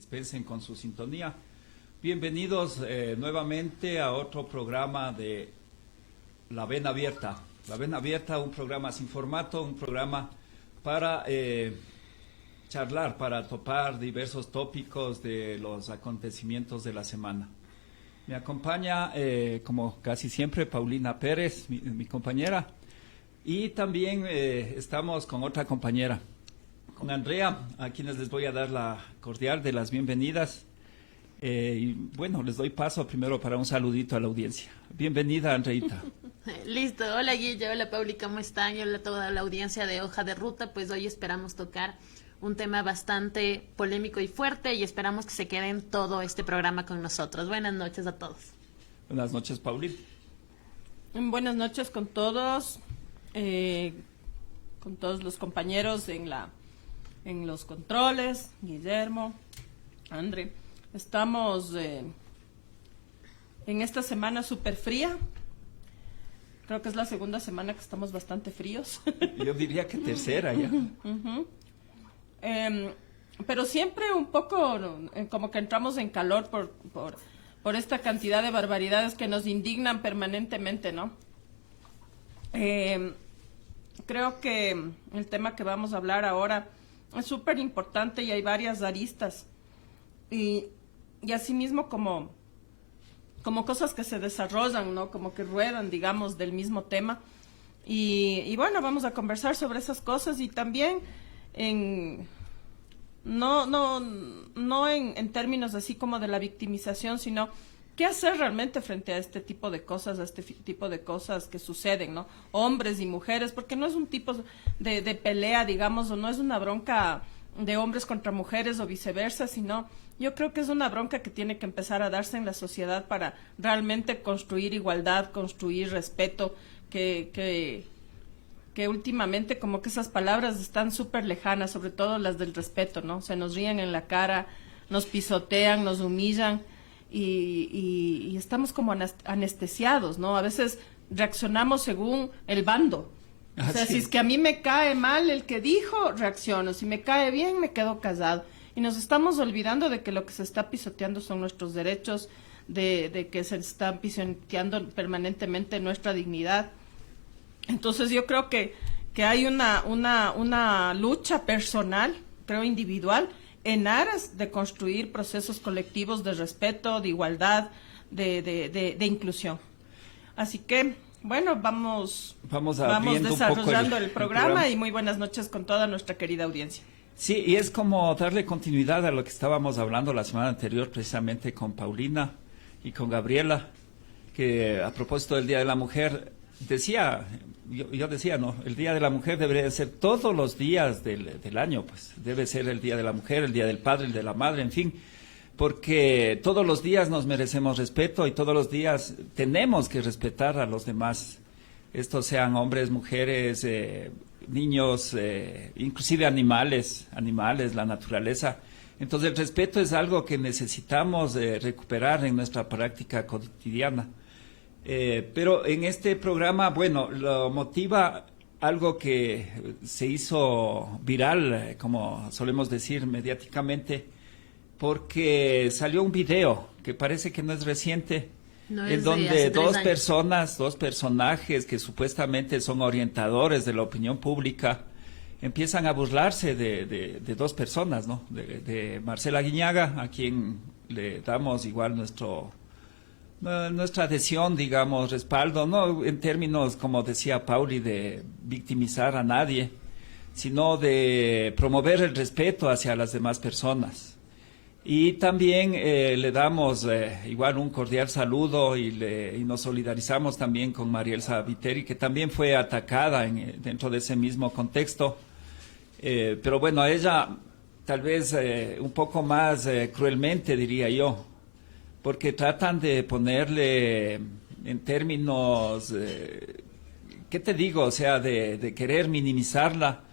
dispensen con su sintonía. Bienvenidos nuevamente a otro programa de La Vena Abierta. La Vena Abierta, un programa sin formato, un programa para charlar, para topar diversos tópicos de los acontecimientos de la semana. Me acompaña, como casi siempre, Paulina Pérez, mi compañera, y también estamos con otra compañera, con Andrea, a quienes les voy a dar la cordial de las bienvenidas. Y bueno, les doy paso primero para un saludito a la audiencia. Bienvenida, Andreita. Listo, hola Guille, hola Pauli, ¿cómo están? Y hola a toda la audiencia de Hoja de Ruta. Pues hoy esperamos tocar un tema bastante polémico y fuerte y esperamos que se queden todo este programa con nosotros. Buenas noches a todos. Buenas noches, Pauli. Buenas noches con todos los compañeros en los controles, Guillermo, André. Estamos en esta semana súper fría. Creo que es la segunda semana que estamos bastante fríos. Yo diría que tercera ya. Pero siempre un poco como que entramos en calor por esta cantidad de barbaridades que nos indignan permanentemente, ¿no? Creo que el tema que vamos a hablar ahora es súper importante y hay varias aristas. Y asimismo como cosas que se desarrollan, ¿no? Como que ruedan, digamos, del mismo tema. Y bueno, vamos a conversar sobre esas cosas y también no en términos así como de la victimización, sino qué hacer realmente frente a este tipo de cosas, que suceden, ¿no? Hombres y mujeres, porque no es un tipo de pelea, digamos, o no es una bronca de hombres contra mujeres o viceversa, sino yo creo que es una bronca que tiene que empezar a darse en la sociedad para realmente construir igualdad, construir respeto, que últimamente como que esas palabras están súper lejanas, sobre todo las del respeto, ¿no? Se nos ríen en la cara, nos pisotean, nos humillan y estamos como anestesiados, ¿no? A veces reaccionamos según el bando. O sea, si es que a mí me cae mal el que dijo, reacciono. Si me cae bien, me quedo callado. Y nos estamos olvidando de que lo que se está pisoteando son nuestros derechos, de que se está pisoteando permanentemente nuestra dignidad. Entonces yo creo que hay una lucha personal, creo individual, en aras de construir procesos colectivos de respeto, de igualdad, de inclusión. Así que, bueno, vamos desarrollando el programa y muy buenas noches con toda nuestra querida audiencia. Sí, y es como darle continuidad a lo que estábamos hablando la semana anterior precisamente con Paulina y con Gabriela, que a propósito del Día de la Mujer, yo decía, no, el Día de la Mujer debería ser todos los días del año, pues debe ser el Día de la Mujer, el Día del Padre, el de la Madre, en fin, porque todos los días nos merecemos respeto y todos los días tenemos que respetar a los demás, estos sean hombres, mujeres, niños, inclusive animales, la naturaleza. Entonces el respeto es algo que necesitamos recuperar en nuestra práctica cotidiana. Pero en este programa, bueno, lo motiva algo que se hizo viral, como solemos decir mediáticamente, porque salió un video que parece que no es reciente, en donde dos personajes que supuestamente son orientadores de la opinión pública empiezan a burlarse de dos personas, ¿no? De Marcela Guiñaga, a quien le damos igual nuestra adhesión, digamos, respaldo, no en términos, como decía Pauli, de victimizar a nadie, sino de promover el respeto hacia las demás personas. Y también le damos igual un cordial saludo y nos solidarizamos también con Marielsa Viteri, que también fue atacada dentro de ese mismo contexto. Pero bueno, a ella tal vez un poco más cruelmente, diría yo, porque tratan de ponerle en términos, ¿qué te digo? O sea, de querer minimizarla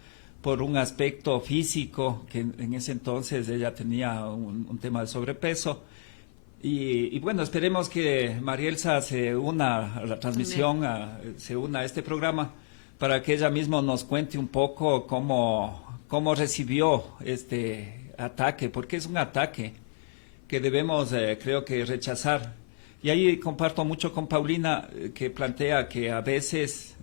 por un aspecto físico, que en ese entonces ella tenía un tema de sobrepeso. Y bueno, esperemos que Marielsa se una a la transmisión, se una a este programa, para que ella misma nos cuente un poco cómo recibió este ataque, porque es un ataque que debemos, creo que, rechazar. Y ahí comparto mucho con Paulina, que plantea que a veces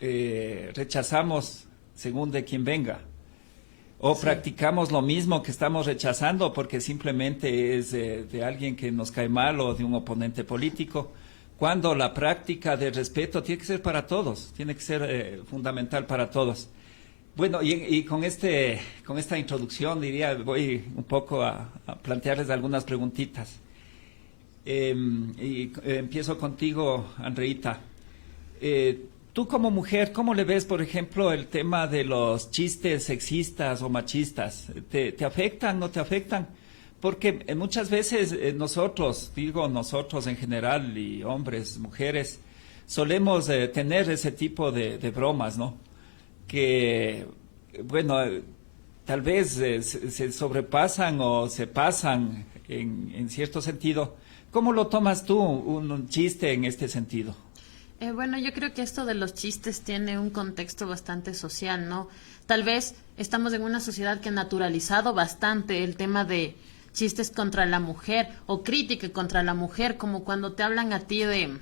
rechazamos según de quien venga, o practicamos lo mismo que estamos rechazando porque simplemente es de alguien que nos cae mal o de un oponente político, cuando la práctica de respeto tiene que ser para todos, tiene que ser fundamental para todos. Bueno, y con esta introducción, diría, voy un poco a plantearles algunas preguntitas. Empiezo contigo, Andreita. Tú como mujer, ¿cómo le ves, por ejemplo, el tema de los chistes sexistas o machistas? ¿Te afectan, no te afectan? Porque muchas veces nosotros, digo nosotros en general, y hombres, mujeres, solemos tener ese tipo de bromas, ¿no? Que, bueno, tal vez se sobrepasan o se pasan en cierto sentido. ¿Cómo lo tomas tú, un chiste en este sentido? Bueno, yo creo que esto de los chistes tiene un contexto bastante social, ¿no? Tal vez estamos en una sociedad que ha naturalizado bastante el tema de chistes contra la mujer o crítica contra la mujer, como cuando te hablan a ti de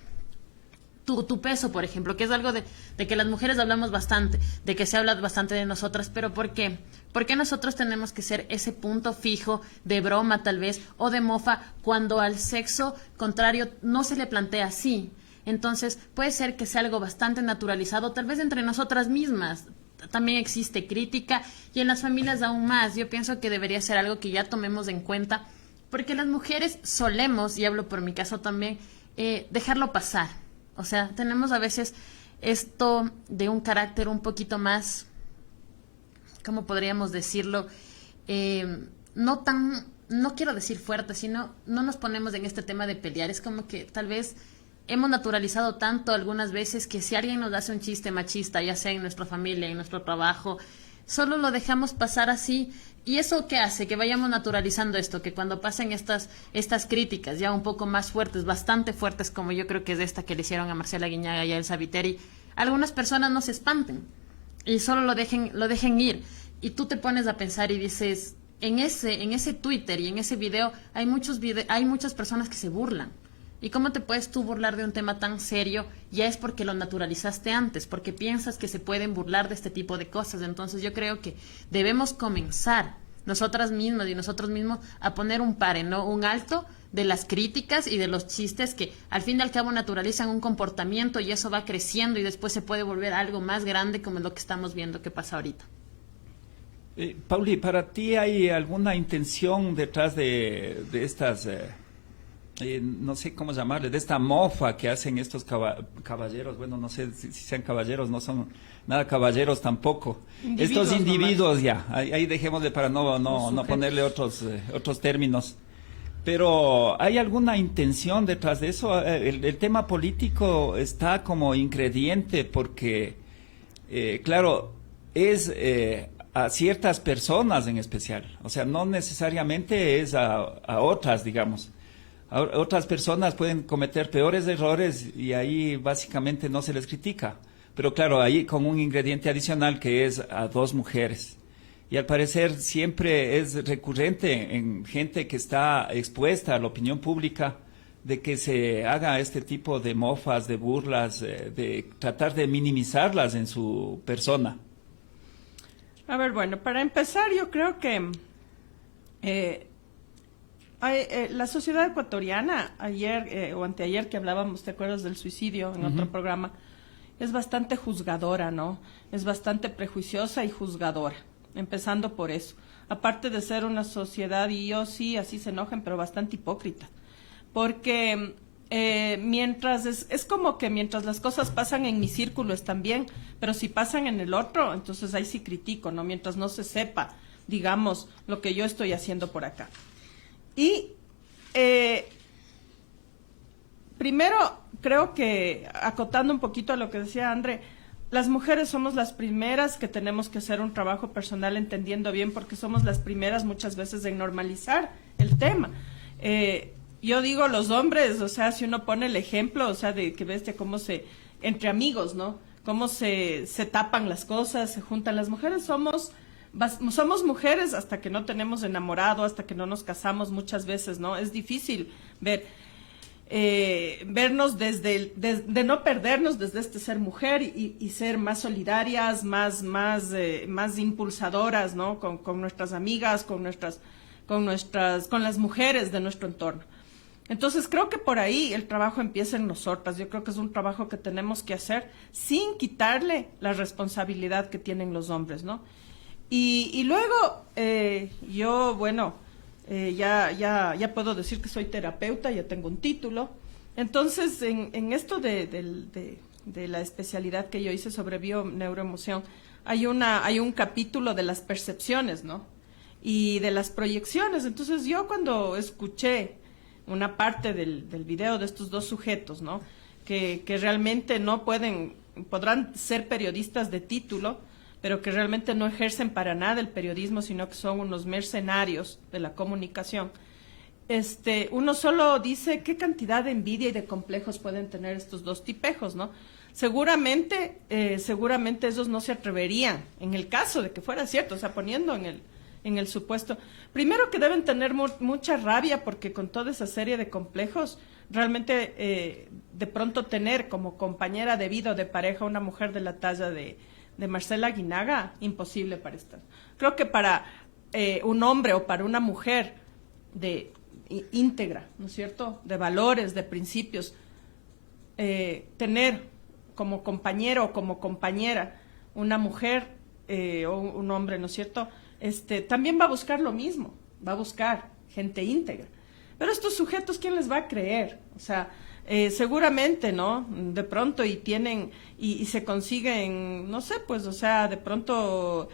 tu peso, por ejemplo, que es algo de que las mujeres hablamos bastante, de que se habla bastante de nosotras, pero ¿por qué? ¿Por qué nosotros tenemos que ser ese punto fijo de broma tal vez o de mofa cuando al sexo contrario no se le plantea así? Entonces puede ser que sea algo bastante naturalizado, tal vez entre nosotras mismas. También existe crítica y en las familias aún más. Yo pienso que debería ser algo que ya tomemos en cuenta, porque las mujeres solemos, y hablo por mi caso también, dejarlo pasar. O sea, tenemos a veces esto de un carácter un poquito más, ¿cómo podríamos decirlo? No quiero decir fuerte, sino no nos ponemos en este tema de pelear. Es como que tal vez hemos naturalizado tanto algunas veces que si alguien nos hace un chiste machista, ya sea en nuestra familia, en nuestro trabajo, solo lo dejamos pasar así. ¿Y eso qué hace? Que vayamos naturalizando esto, que cuando pasen estas críticas ya un poco más fuertes, bastante fuertes, como yo creo que es esta que le hicieron a Marcela Guiñaga y a Elsa Viteri, algunas personas no se espanten y solo lo dejen ir. Y tú te pones a pensar y dices, en ese Twitter y en ese video hay muchas personas que se burlan. ¿Y cómo te puedes tú burlar de un tema tan serio? Ya es porque lo naturalizaste antes, porque piensas que se pueden burlar de este tipo de cosas. Entonces yo creo que debemos comenzar nosotras mismas y nosotros mismos a poner un pare, ¿no? Un alto de las críticas y de los chistes que al fin y al cabo naturalizan un comportamiento y eso va creciendo y después se puede volver algo más grande como es lo que estamos viendo que pasa ahorita. Pauli, ¿para ti hay alguna intención detrás de estas... no sé cómo llamarle, de esta mofa que hacen estos caballeros, bueno, no sé si sean caballeros, no son nada caballeros tampoco. Estos individuos nomás. Ahí dejémosle para no ponerle otros términos. Pero ¿hay alguna intención detrás de eso? El tema político está como ingrediente porque, claro, es a ciertas personas en especial, o sea, no necesariamente es a otras, digamos. Otras personas pueden cometer peores errores y ahí básicamente no se les critica. Pero claro, ahí con un ingrediente adicional que es a dos mujeres. Y al parecer siempre es recurrente en gente que está expuesta a la opinión pública de que se haga este tipo de mofas, de burlas, de tratar de minimizarlas en su persona. A ver, bueno, para empezar yo creo que... la sociedad ecuatoriana, ayer o anteayer que hablábamos, ¿te acuerdas del suicidio en otro programa? Es bastante juzgadora, ¿no? Es bastante prejuiciosa y juzgadora, empezando por eso. Aparte de ser una sociedad, y yo sí, así se enojen, pero bastante hipócrita. Porque es como que mientras las cosas pasan en mi círculo están bien, pero si pasan en el otro, entonces ahí sí critico, ¿no? Mientras no se sepa, digamos, lo que yo estoy haciendo por acá. Y primero, creo que acotando un poquito a lo que decía André, las mujeres somos las primeras que tenemos que hacer un trabajo personal entendiendo bien, porque somos las primeras muchas veces en normalizar el tema. Yo digo los hombres, o sea, si uno pone el ejemplo, o sea, de que ves ya cómo entre amigos, ¿no? Cómo se tapan las cosas, se juntan. Las mujeres somos somos mujeres hasta que no tenemos enamorado, hasta que no nos casamos muchas veces, ¿no? Es difícil vernos de no perdernos desde este ser mujer y ser más solidarias, más impulsadoras, ¿no? Con nuestras amigas, con las mujeres de nuestro entorno. Entonces creo que por ahí el trabajo empieza en nosotras. Yo creo que es un trabajo que tenemos que hacer sin quitarle la responsabilidad que tienen los hombres, ¿no? Y luego yo, bueno, ya puedo decir que soy terapeuta, ya tengo un título. Entonces, en esto de la especialidad que yo hice sobre bioneuroemoción, hay un capítulo de las percepciones, ¿no? Y de las proyecciones. Entonces, yo cuando escuché una parte del video de estos dos sujetos, ¿no? Que realmente podrán ser periodistas de título, pero que realmente no ejercen para nada el periodismo, sino que son unos mercenarios de la comunicación. Uno solo dice qué cantidad de envidia y de complejos pueden tener estos dos tipejos, ¿no? Seguramente ellos no se atreverían, en el caso de que fuera cierto, o sea, poniendo en el supuesto. Primero que deben tener mucha rabia porque con toda esa serie de complejos, realmente de pronto tener como compañera de vida o de pareja una mujer de la talla de Marcela Aguinaga, imposible para estar. Creo que para un hombre o para una mujer íntegra, ¿no es cierto?, de valores, de principios, tener como compañero o como compañera una mujer o un hombre, ¿no es cierto?, también va a buscar lo mismo, va a buscar gente íntegra. Pero estos sujetos, ¿quién les va a creer? O sea, seguramente, ¿no?, de pronto y se consiguen, no sé, pues, o sea, de pronto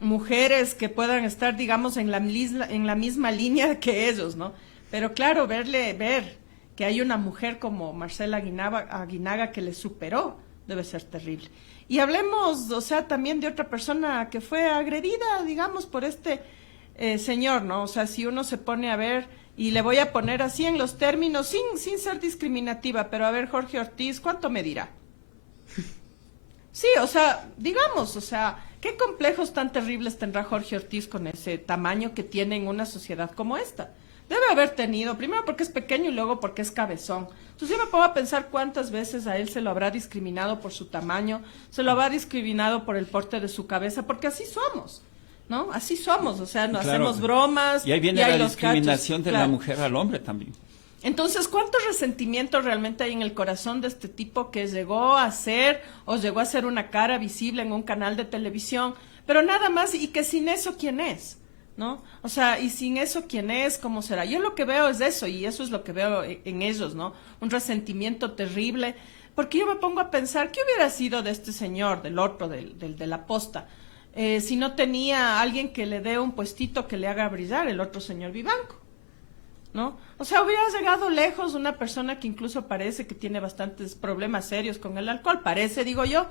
mujeres que puedan estar, digamos, en la misma línea que ellos, ¿no? Pero claro, ver que hay una mujer como Marcela Aguinaga que le superó, debe ser terrible. Y hablemos, o sea, también de otra persona que fue agredida, digamos, por este señor, ¿no? O sea, si uno se pone a ver, y le voy a poner así en los términos, sin ser discriminativa, pero a ver, Jorge Ortiz, ¿cuánto medirá? Sí, o sea, digamos, o sea, ¿qué complejos tan terribles tendrá Jorge Ortiz con ese tamaño que tiene en una sociedad como esta? Debe haber tenido, primero porque es pequeño y luego porque es cabezón. Entonces yo me pongo a pensar cuántas veces a él se lo habrá discriminado por su tamaño, se lo habrá discriminado por el porte de su cabeza, porque así somos, ¿no? Así somos, o sea, nos hacemos bromas. Y ahí viene la discriminación cachos, de la mujer al hombre también. Entonces, ¿cuánto resentimiento realmente hay en el corazón de este tipo que llegó a ser una cara visible en un canal de televisión, pero nada más, y que sin eso, ¿quién es? ¿No? O sea, y sin eso, ¿quién es? ¿Cómo será? Yo lo que veo es eso, y eso es lo que veo en ellos, ¿no? Un resentimiento terrible, porque yo me pongo a pensar, ¿qué hubiera sido de este señor, del otro, de la posta, si no tenía alguien que le dé un puestito que le haga brillar, el otro señor Vivanco, ¿no? O sea, hubiera llegado lejos una persona que incluso parece que tiene bastantes problemas serios con el alcohol, parece, digo yo.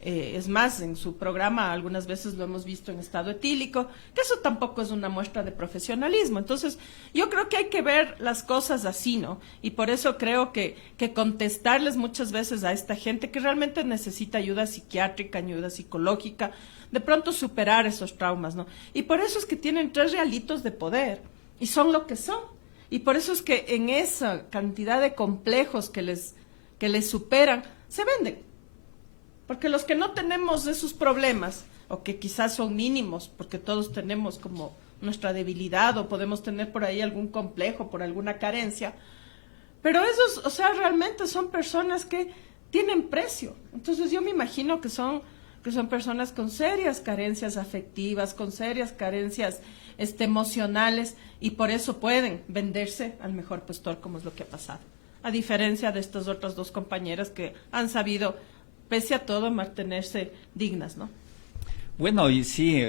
Es más, en su programa algunas veces lo hemos visto en estado etílico, que eso tampoco es una muestra de profesionalismo. Entonces, yo creo que hay que ver las cosas así, ¿no? Y por eso creo que contestarles muchas veces a esta gente que realmente necesita ayuda psiquiátrica, ayuda psicológica, de pronto superar esos traumas, ¿no? Y por eso es que tienen 3 realitos de poder, y son lo que son. Y por eso es que en esa cantidad de complejos que les superan, se venden. Porque los que no tenemos esos problemas, o que quizás son mínimos, porque todos tenemos como nuestra debilidad, o podemos tener por ahí algún complejo, por alguna carencia, pero esos, o sea, realmente son personas que tienen precio. Entonces yo me imagino que son personas con serias carencias afectivas, con serias carencias emocionales, y por eso pueden venderse al mejor postor, como es lo que ha pasado. A diferencia de estas otras 2 compañeras que han sabido, pese a todo, mantenerse dignas, ¿no? Bueno, y sí,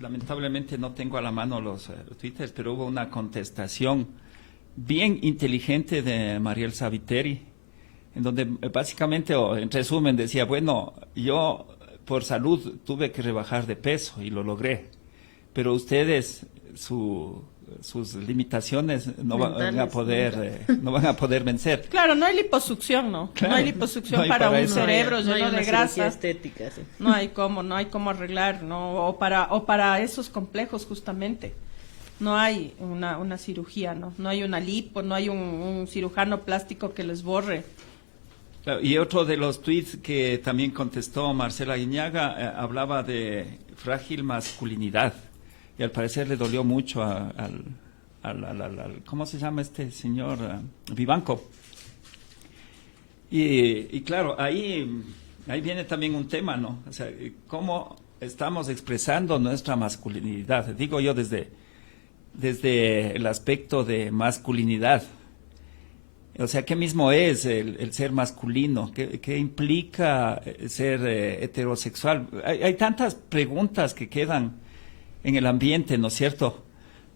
lamentablemente no tengo a la mano los twitters, pero hubo una contestación bien inteligente de Mariel Saviteri, en donde básicamente, o en resumen, decía, bueno, yo por salud tuve que rebajar de peso y lo logré, pero ustedes, su sus limitaciones no van a Mentales, poder no van a poder vencer. Claro, no hay liposucción, ¿no? Claro, No hay liposucción no hay para para un eso. cerebro No hay lleno una de cirugía grasa. estética, sí. No hay cómo arreglar, ¿no? O para esos complejos justamente. No hay una cirugía, ¿no? No hay una lipo, no hay un cirujano plástico que les borre. Claro, y otro de los tweets que también contestó Marcela Guiñaga hablaba de frágil masculinidad, y al parecer le dolió mucho al ¿cómo se llama este señor? Vivanco. Y claro, ahí viene también un tema, ¿no? O sea, cómo estamos expresando nuestra masculinidad. Digo yo desde el aspecto de masculinidad. O sea, ¿qué mismo es el ser masculino? ¿Qué implica ser heterosexual? Hay tantas preguntas que quedan en el ambiente, ¿no es cierto?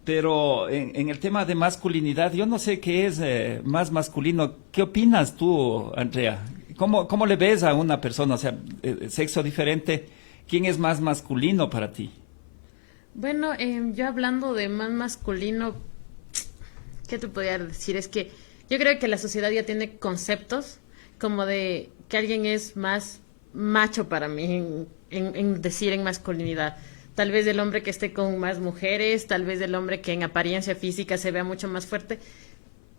Pero en el tema de masculinidad, yo no sé qué es más masculino. ¿Qué opinas tú, Andrea? ¿Cómo le ves a una persona, o sea, sexo diferente? ¿Quién es más masculino para ti? Bueno, yo hablando de más masculino, ¿qué te podría decir? Es que yo creo que la sociedad ya tiene conceptos como de que alguien es más macho para mí en decir en masculinidad. Tal vez el hombre que esté con más mujeres, tal vez el hombre que en apariencia física se vea mucho más fuerte.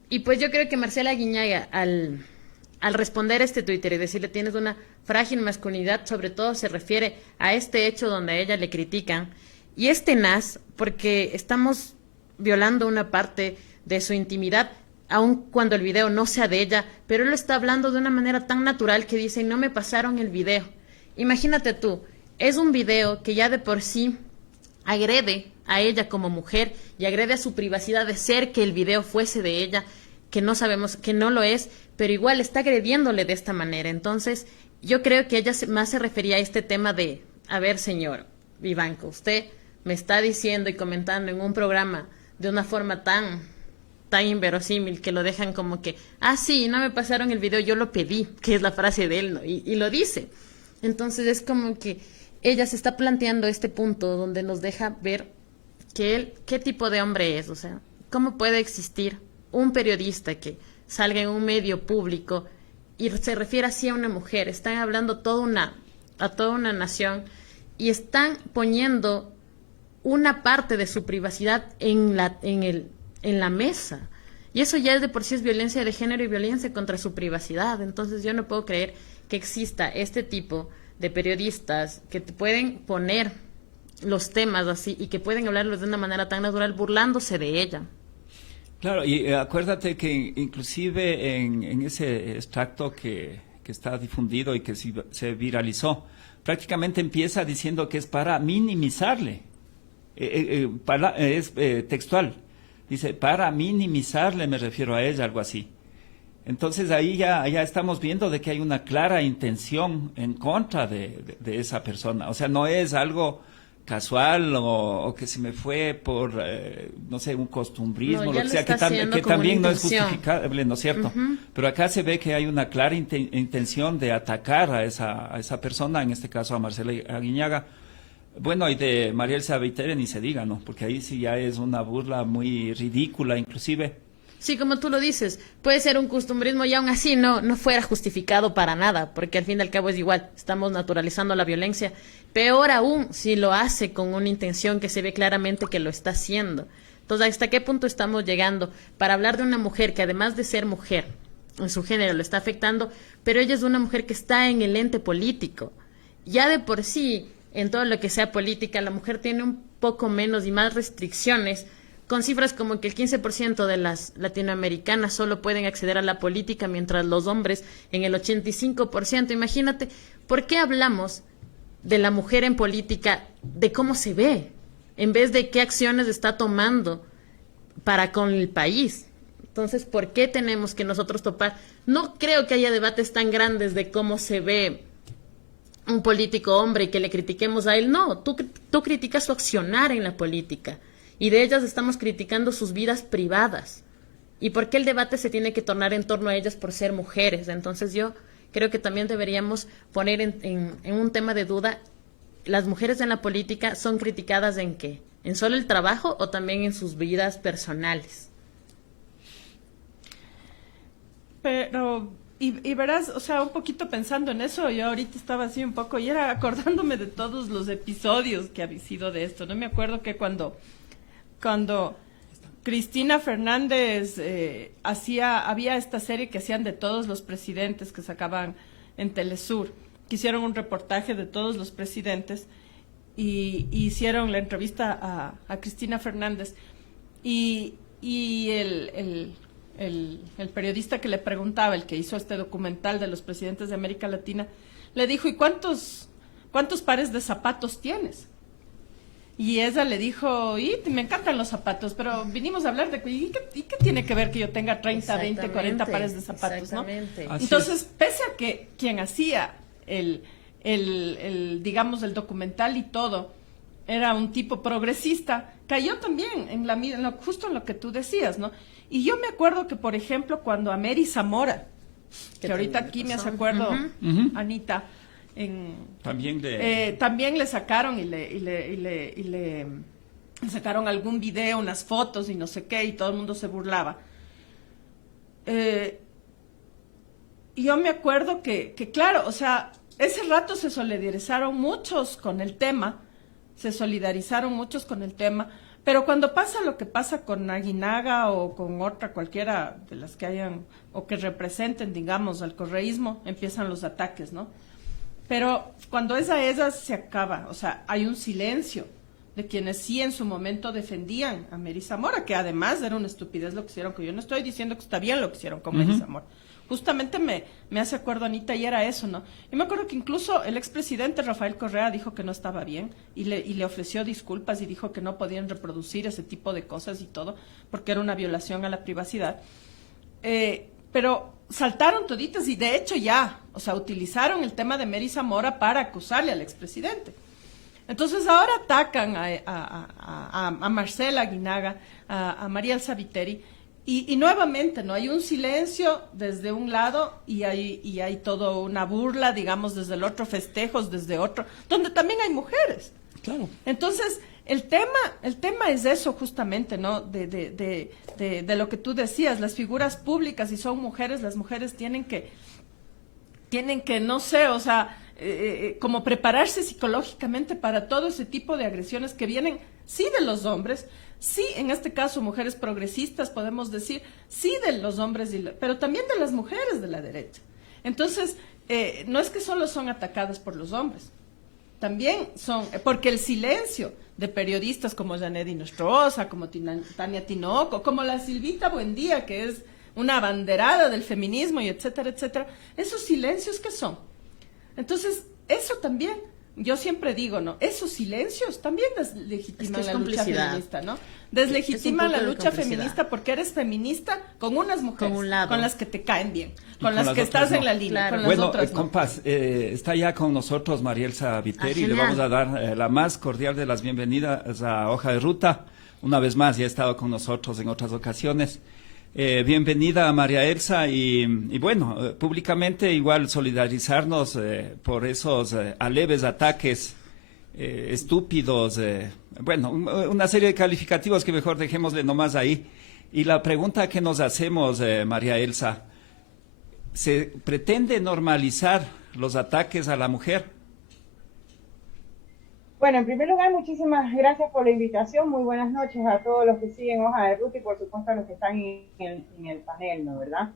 Y pues yo creo que Marcela Guiñaga, al responder este Twitter y decirle tienes una frágil masculinidad, sobre todo se refiere a este hecho donde a ella le critican. Y es tenaz porque estamos violando una parte de su intimidad, aun cuando el video no sea de ella, pero él lo está hablando de una manera tan natural que dice, no me pasaron el video. Imagínate tú, es un video que ya de por sí agrede a ella como mujer y agrede a su privacidad de ser que el video fuese de ella, que no sabemos, que no lo es, pero igual está agrediéndole de esta manera. Entonces, yo creo que ella más se refería a este tema de, a ver, señor Vivanco, usted me está diciendo y comentando en un programa de una forma tan inverosímil que lo dejan como que, sí, no me pasaron el video, yo lo pedí, que es la frase de él, ¿no? Y lo dice. Entonces es como que ella se está planteando este punto donde nos deja ver que él, qué tipo de hombre es, o sea, cómo puede existir un periodista que salga en un medio público y se refiere así a una mujer. Están hablando a toda una nación y están poniendo una parte de su privacidad en la mesa. Y eso ya es de por sí es violencia de género y violencia contra su privacidad. Entonces yo no puedo creer que exista este tipo de periodistas que te pueden poner los temas así y que pueden hablarlos de una manera tan natural burlándose de ella. Claro, y acuérdate que inclusive en ese extracto que está difundido y que se viralizó, prácticamente empieza diciendo que es para minimizarle. Es textual. Dice, para minimizarle me refiero a ella, algo así. Entonces ahí ya estamos viendo de que hay una clara intención en contra de esa persona. O sea, no es algo casual o que se me fue por, no sé, un costumbrismo, No, lo que sea, que también no es justificable, ¿no es cierto? Uh-huh. Pero acá se ve que hay una clara intención de atacar a esa persona, en este caso a Marcela Aguiñaga. Bueno, y de María Elsa Beitere ni se diga, ¿no? Porque ahí sí ya es una burla muy ridícula, inclusive. Sí, como tú lo dices, puede ser un costumbrismo y aún así no fuera justificado para nada, porque al fin y al cabo es igual, estamos naturalizando la violencia. Peor aún si lo hace con una intención que se ve claramente que lo está haciendo. Entonces, ¿hasta qué punto estamos llegando para hablar de una mujer que además de ser mujer, en su género lo está afectando, pero ella es una mujer que está en el ente político? Ya de por sí, en todo lo que sea política, la mujer tiene un poco menos y más restricciones, con cifras como que el 15% de las latinoamericanas solo pueden acceder a la política, mientras los hombres en el 85%. Imagínate, ¿por qué hablamos de la mujer en política, de cómo se ve, en vez de qué acciones está tomando para con el país? Entonces, ¿por qué tenemos que nosotros topar? No creo que haya debates tan grandes de cómo se ve un político hombre y que le critiquemos a él. No, tú criticas su accionar en la política y de ellas estamos criticando sus vidas privadas. ¿Y por qué el debate se tiene que tornar en torno a ellas por ser mujeres? Entonces yo creo que también deberíamos poner en un tema de duda, las mujeres en la política son criticadas ¿en qué? ¿En solo el trabajo o también en sus vidas personales? Pero, y verás, o sea, un poquito pensando en eso, yo ahorita estaba así un poco, y era acordándome de todos los episodios que había sido de esto, ¿no? Me acuerdo que cuando Cristina Fernández había esta serie que hacían de todos los presidentes que sacaban en Telesur, que hicieron un reportaje de todos los presidentes y hicieron la entrevista a Cristina Fernández y el periodista que le preguntaba, el que hizo este documental de los presidentes de América Latina, le dijo, ¿y cuántos pares de zapatos tienes? Y ella le dijo, y me encantan los zapatos, pero vinimos a hablar de, ¿y qué tiene que ver que yo tenga 30, 20, 40 pares de zapatos, ¿no? Entonces, pese a que quien hacía digamos, el documental y todo, era un tipo progresista, cayó también justo en lo que tú decías, ¿no? Y yo me acuerdo que, por ejemplo, cuando a Mary Zamora, que ahorita aquí me hace acuerdo, Anita, también le sacaron y le sacaron algún video, unas fotos y no sé qué, y todo el mundo se burlaba. Yo me acuerdo que claro, o sea, ese rato se solidarizaron muchos con el tema, pero cuando pasa lo que pasa con Aguinaga o con otra cualquiera de las que hayan o que representen, digamos, al correísmo, empiezan los ataques, ¿no? Pero cuando es a ellas se acaba, o sea, hay un silencio de quienes sí en su momento defendían a Mary Zamora, que además era una estupidez lo que hicieron, que yo no estoy diciendo que está bien lo que hicieron con Mary Zamora. Justamente me hace acuerdo, Anita, y era eso, ¿no? Y me acuerdo que incluso el expresidente Rafael Correa dijo que no estaba bien y le ofreció disculpas y dijo que no podían reproducir ese tipo de cosas y todo, porque era una violación a la privacidad. Pero saltaron toditas y de hecho o sea, utilizaron el tema de Mary Zamora para acusarle al expresidente. Entonces ahora atacan a Marcela Aguinaga, a María Elsa Viteri, y nuevamente no hay un silencio desde un lado y hay todo una burla, digamos, desde el otro, festejos desde otro, donde también hay mujeres. Claro. Entonces, el tema es eso justamente, ¿no? De lo que tú decías, las figuras públicas, si son mujeres, las mujeres tienen que, no sé, o sea, como prepararse psicológicamente para todo ese tipo de agresiones que vienen, sí, de los hombres, sí, en este caso mujeres progresistas, podemos decir, sí, de los hombres, pero también de las mujeres de la derecha. Entonces, no es que solo son atacadas por los hombres, también son, porque el silencio de periodistas como Janet Inostroza, como Tania Tinoco, como la Silvita Buendía, que es una abanderada del feminismo y etcétera, etcétera, esos silencios, ¿qué son? Entonces, eso también, yo siempre digo, ¿no? Esos silencios también deslegitiman la lucha feminista, ¿no? Deslegitiman la lucha feminista porque eres feminista con unas mujeres, con las que te caen bien, con las que estás en la línea, con las otras no. Compas, está ya con nosotros María Elsa Viteri, y le vamos a dar la más cordial de las bienvenidas a Hoja de Ruta. Una vez más, ya ha estado con nosotros en otras ocasiones. Bienvenida a María Elsa y bueno, públicamente igual solidarizarnos por esos aleves ataques estúpidos, bueno, una serie de calificativos que mejor dejémosle nomás ahí. Y la pregunta que nos hacemos, María Elsa, ¿se pretende normalizar los ataques a la mujer? Bueno, en primer lugar, muchísimas gracias por la invitación. Muy buenas noches a todos los que siguen Hoja de Ruta y por supuesto a los que están en el panel, ¿no? ¿Verdad?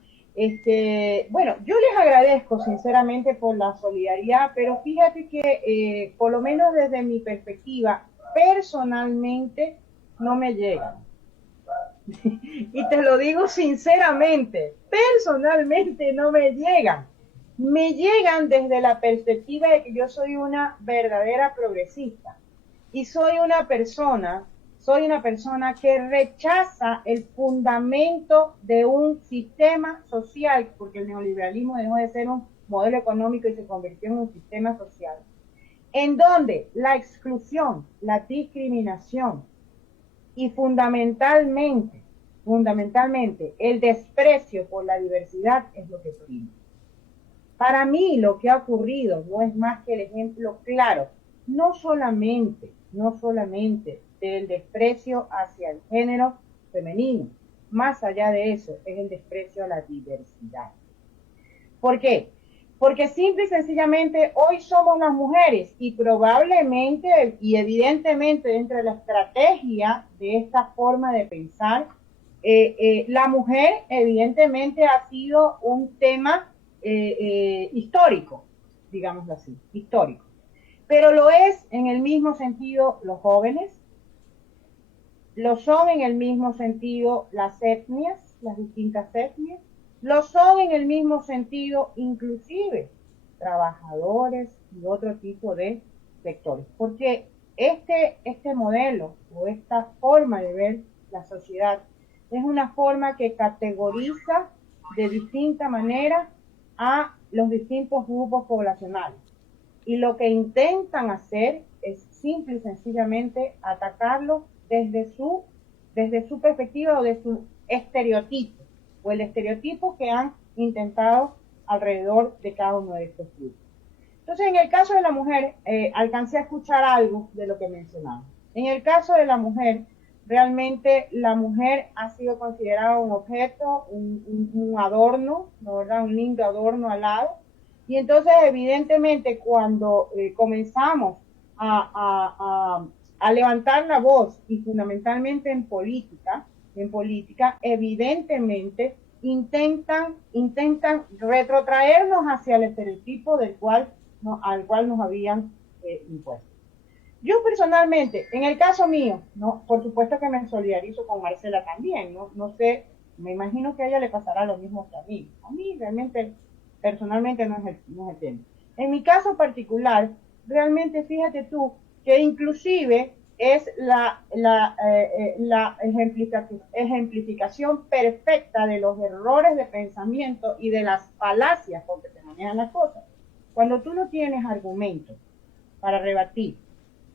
Bueno, yo les agradezco sinceramente por la solidaridad, pero fíjate que por lo menos desde mi perspectiva, personalmente no me llegan. Y te lo digo sinceramente, personalmente no me llegan. Me llegan desde la perspectiva de que yo soy una verdadera progresista y soy una persona que rechaza el fundamento de un sistema social, porque el neoliberalismo dejó de ser un modelo económico y se convirtió en un sistema social, en donde la exclusión, la discriminación y fundamentalmente el desprecio por la diversidad es lo que prima. Para mí lo que ha ocurrido no es más que el ejemplo claro, no solamente del desprecio hacia el género femenino. Más allá de eso, es el desprecio a la diversidad. ¿Por qué? Porque simple y sencillamente hoy somos las mujeres y probablemente y evidentemente dentro de la estrategia de esta forma de pensar, la mujer evidentemente ha sido un tema histórico, digámoslo así, histórico. Pero lo es en el mismo sentido los jóvenes, lo son en el mismo sentido las etnias, las distintas etnias, lo son en el mismo sentido inclusive trabajadores y otro tipo de sectores. Porque este modelo o esta forma de ver la sociedad es una forma que categoriza de distinta manera a los distintos grupos poblacionales. Y lo que intentan hacer es simple y sencillamente atacarlo desde su perspectiva o de su estereotipo, o el estereotipo que han intentado alrededor de cada uno de estos grupos. Entonces, en el caso de la mujer, alcancé a escuchar algo de lo que mencionaba. En el caso de la mujer, realmente la mujer ha sido considerada un objeto, un adorno, ¿no, verdad? Un lindo adorno al lado. Y entonces, evidentemente, cuando comenzamos a levantar la voz, y fundamentalmente en política, evidentemente intentan retrotraernos hacia el estereotipo al cual nos habían impuesto. Yo personalmente, en el caso mío, no, por supuesto que me solidarizo con Marcela también, no sé, me imagino que a ella le pasará lo mismo que a mí. A mí realmente, personalmente no es el tema. En mi caso particular, realmente fíjate tú que inclusive es la ejemplificación perfecta de los errores de pensamiento y de las falacias con que se manejan las cosas. Cuando tú no tienes argumentos para rebatir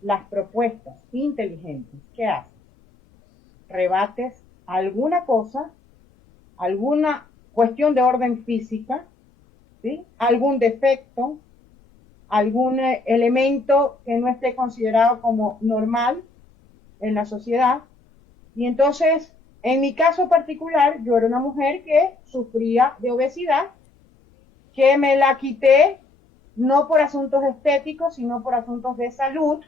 las propuestas inteligentes, ¿qué haces? Rebates alguna cosa, alguna cuestión de orden física, ¿sí? Algún defecto, algún elemento que no esté considerado como normal en la sociedad. Y entonces, en mi caso particular, yo era una mujer que sufría de obesidad, que me la quité no por asuntos estéticos, sino por asuntos de salud,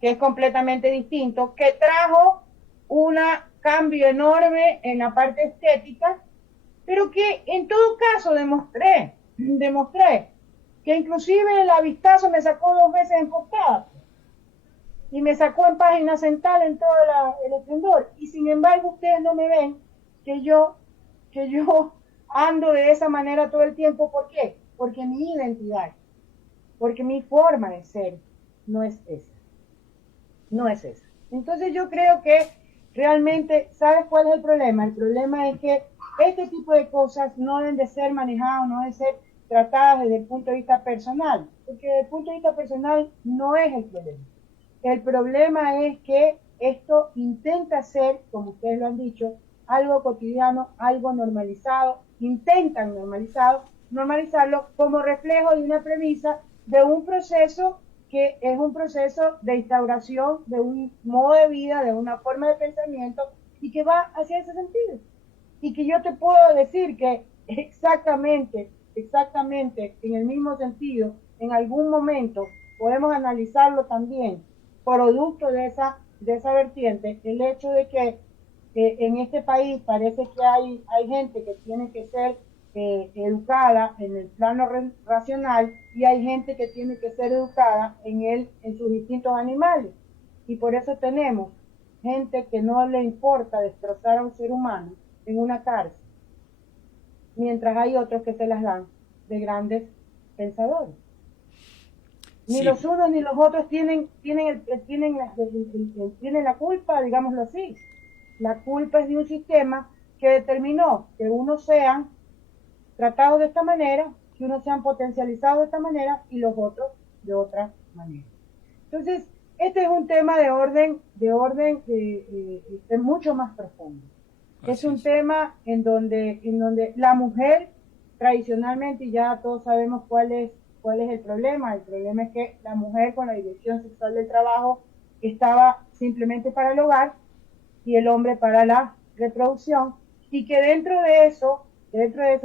que es completamente distinto, que trajo un cambio enorme en la parte estética, pero que en todo caso demostré que inclusive el avistazo me sacó 2 veces en portada y me sacó en página central en todo el esplendor, y sin embargo ustedes no me ven que yo ando de esa manera todo el tiempo. ¿Por qué? Porque mi identidad, porque mi forma de ser no es esa. Entonces yo creo que realmente, ¿sabes cuál es el problema? El problema es que este tipo de cosas no deben de ser manejadas, no deben ser tratadas desde el punto de vista personal, porque desde el punto de vista personal no es el problema. El problema es que esto intenta ser, como ustedes lo han dicho, algo cotidiano, algo normalizado, intentan normalizarlo como reflejo de una premisa de un proceso que es un proceso de instauración de un modo de vida, de una forma de pensamiento, y que va hacia ese sentido. Y que yo te puedo decir que exactamente, en el mismo sentido, en algún momento podemos analizarlo también, producto de esa vertiente, el hecho de que en este país parece que hay gente que tiene que ser educada en el plano racional, y hay gente que tiene que ser educada en sus distintos animales, y por eso tenemos gente que no le importa destrozar a un ser humano en una cárcel, mientras hay otros que se las dan de grandes pensadores. Ni los unos ni los otros tienen la culpa, digámoslo así. La culpa es de un sistema que determinó que unos sean tratados de esta manera, que unos sean potencializados de esta manera y los otros de otra manera. Entonces, este es un tema de orden mucho más profundo. Es un tema en donde la mujer tradicionalmente, y ya todos sabemos cuál es el problema. El problema es que la mujer, con la división sexual del trabajo, estaba simplemente para el hogar y el hombre para la reproducción, y que dentro de eso,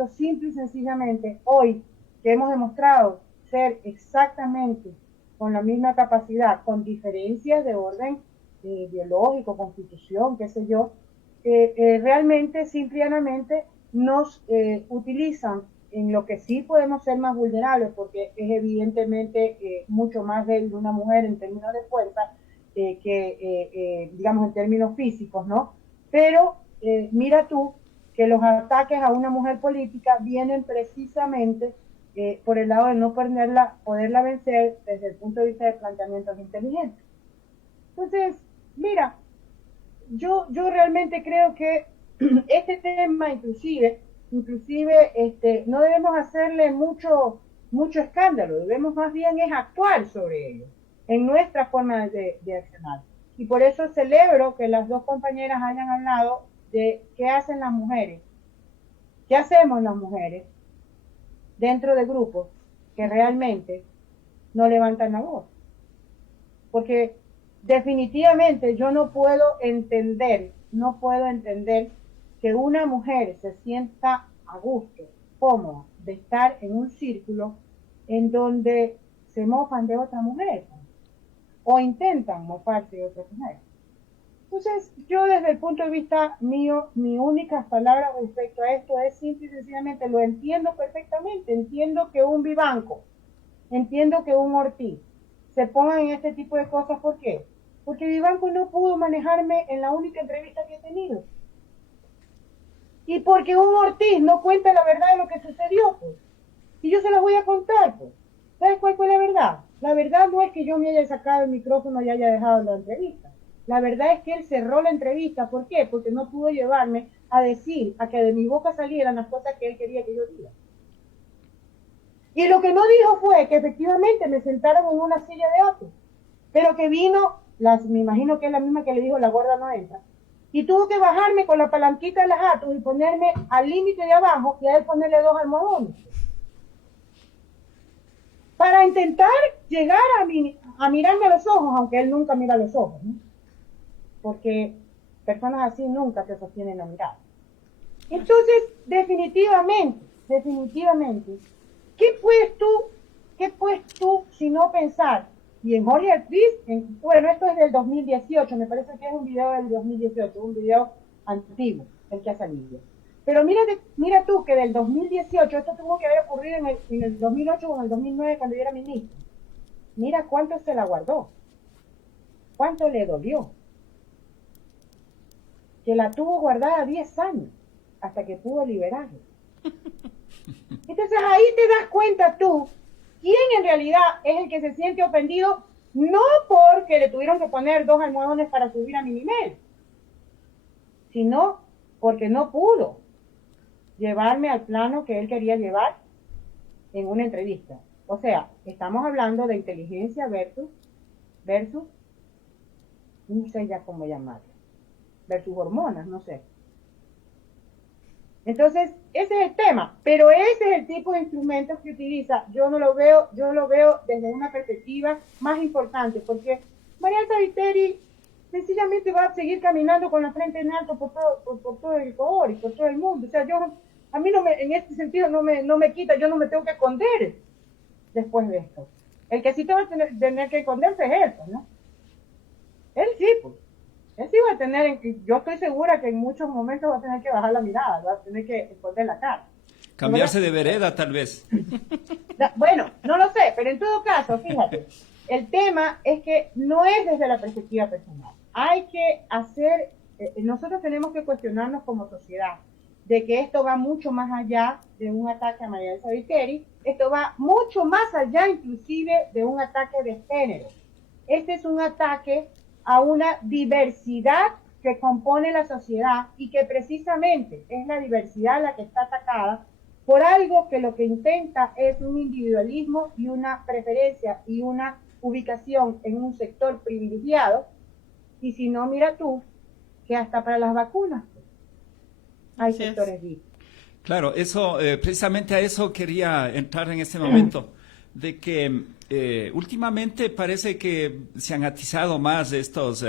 simple y sencillamente, hoy que hemos demostrado ser exactamente con la misma capacidad, con diferencias de orden biológico, constitución, qué sé yo, realmente, simplemente nos utilizan en lo que sí podemos ser más vulnerables, porque es evidentemente mucho más débil una mujer en términos de fuerza digamos, en términos físicos, ¿no? Pero mira tú que los ataques a una mujer política vienen precisamente por el lado de no poderla vencer desde el punto de vista de planteamientos inteligentes. Entonces, mira, yo realmente creo que este tema inclusive no debemos hacerle mucho escándalo, debemos más bien es actuar sobre ello en nuestra forma de accionar. Y por eso celebro que las dos compañeras hayan hablado de qué hacen las mujeres, qué hacemos las mujeres dentro de grupos que realmente no levantan la voz. Porque definitivamente yo no puedo entender que una mujer se sienta a gusto, cómoda, de estar en un círculo en donde se mofan de otra mujer o intentan mofarse de otra mujer. Entonces, yo desde el punto de vista mío, mi única palabra respecto a esto es simple y sencillamente, lo entiendo perfectamente, entiendo que un Vivanco, entiendo que un Ortiz se pongan en este tipo de cosas. ¿Por qué? Porque Vivanco no pudo manejarme en la única entrevista que he tenido. Y porque un Ortiz no cuenta la verdad de lo que sucedió, pues. Y yo se las voy a contar, pues. ¿Sabes cuál fue la verdad? La verdad no es que yo me haya sacado el micrófono y haya dejado la entrevista. La verdad es que él cerró la entrevista. ¿Por qué? Porque no pudo llevarme a decir, a que de mi boca salieran las cosas que él quería que yo diga. Y lo que no dijo fue que efectivamente me sentaron en una silla de Atos, pero que vino, me imagino que es la misma que le dijo la gorda no entra, y tuvo que bajarme con la palanquita de las Atos y ponerme al límite de abajo y a él ponerle 2 almohadones. Para intentar llegar a mirarme a los ojos, aunque él nunca mira a los ojos, ¿no? Porque personas así nunca te sostienen la mirada. Entonces, definitivamente, ¿qué puedes tú si no pensar? Y en Jorge Ortiz, bueno, esto es del 2018, me parece que es un video del 2018, un video antiguo, el que ha salido. Pero mira tú que del 2018, esto tuvo que haber ocurrido en el 2008 o en el 2009 cuando yo era ministro. Mira cuánto se la guardó, cuánto le dolió, que la tuvo guardada 10 años hasta que pudo liberarla. Entonces ahí te das cuenta tú quién en realidad es el que se siente ofendido, no porque le tuvieron que poner 2 almohadones para subir a mi nivel, sino porque no pudo llevarme al plano que él quería llevar en una entrevista. O sea, estamos hablando de inteligencia versus, no sé ya cómo llamarlo, versus hormonas, no sé. Entonces, ese es el tema, pero ese es el tipo de instrumentos que utiliza. Yo lo veo desde una perspectiva más importante, porque Marianza Viteri sencillamente va a seguir caminando con la frente en alto por todo el Ecuador y por todo el mundo. O sea, a mí en este sentido no me quita, yo no me tengo que esconder después de esto. El que sí te va a tener que esconderse es él, ¿no? Él sí, pues. Él sí va a tener, yo estoy segura que en muchos momentos va a tener que bajar la mirada, va a tener que esconder la cara. Cambiarse de vereda, tal vez. Bueno, no lo sé, pero en todo caso, fíjate, el tema es que no es desde la perspectiva personal. Hay que nosotros tenemos que cuestionarnos como sociedad de que esto va mucho más allá de un ataque a Marianza Viteri, esto va mucho más allá inclusive de un ataque de género. Este es un ataque a una diversidad que compone la sociedad y que precisamente es la diversidad la que está atacada por algo que lo que intenta es un individualismo y una preferencia y una ubicación en un sector privilegiado. Y si no, mira tú, que hasta para las vacunas hay sectores vivos. Claro, eso, precisamente a eso quería entrar en este momento, de que últimamente parece que se han atizado más estas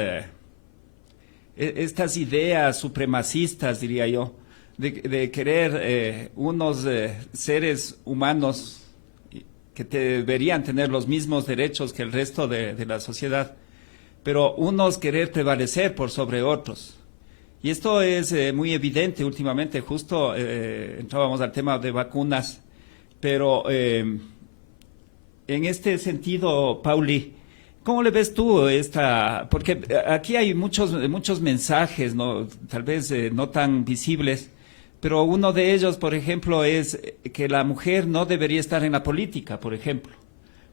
ideas supremacistas, diría yo, de querer unos seres humanos que deberían tener los mismos derechos que el resto de la sociedad, pero unos querer prevalecer por sobre otros. Y esto es muy evidente últimamente. Justo entrábamos al tema de vacunas, pero en este sentido, Pauli, ¿cómo le ves tú esta? Porque aquí hay muchos mensajes, ¿no? Tal vez no tan visibles, pero uno de ellos, por ejemplo, es que la mujer no debería estar en la política, por ejemplo.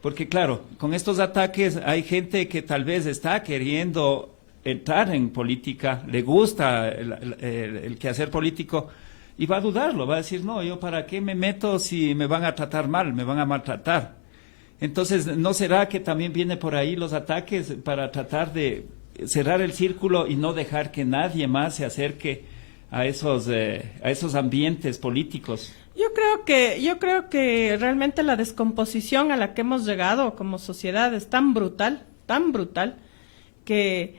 Porque claro, con estos ataques hay gente que tal vez está queriendo entrar en política, le gusta el quehacer político y va a dudarlo, va a decir, no, yo para qué me meto si me van a tratar mal, me van a maltratar. Entonces, ¿no será que también viene por ahí los ataques para tratar de cerrar el círculo y no dejar que nadie más se acerque a esos ambientes políticos? Yo creo que realmente la descomposición a la que hemos llegado como sociedad es tan brutal, que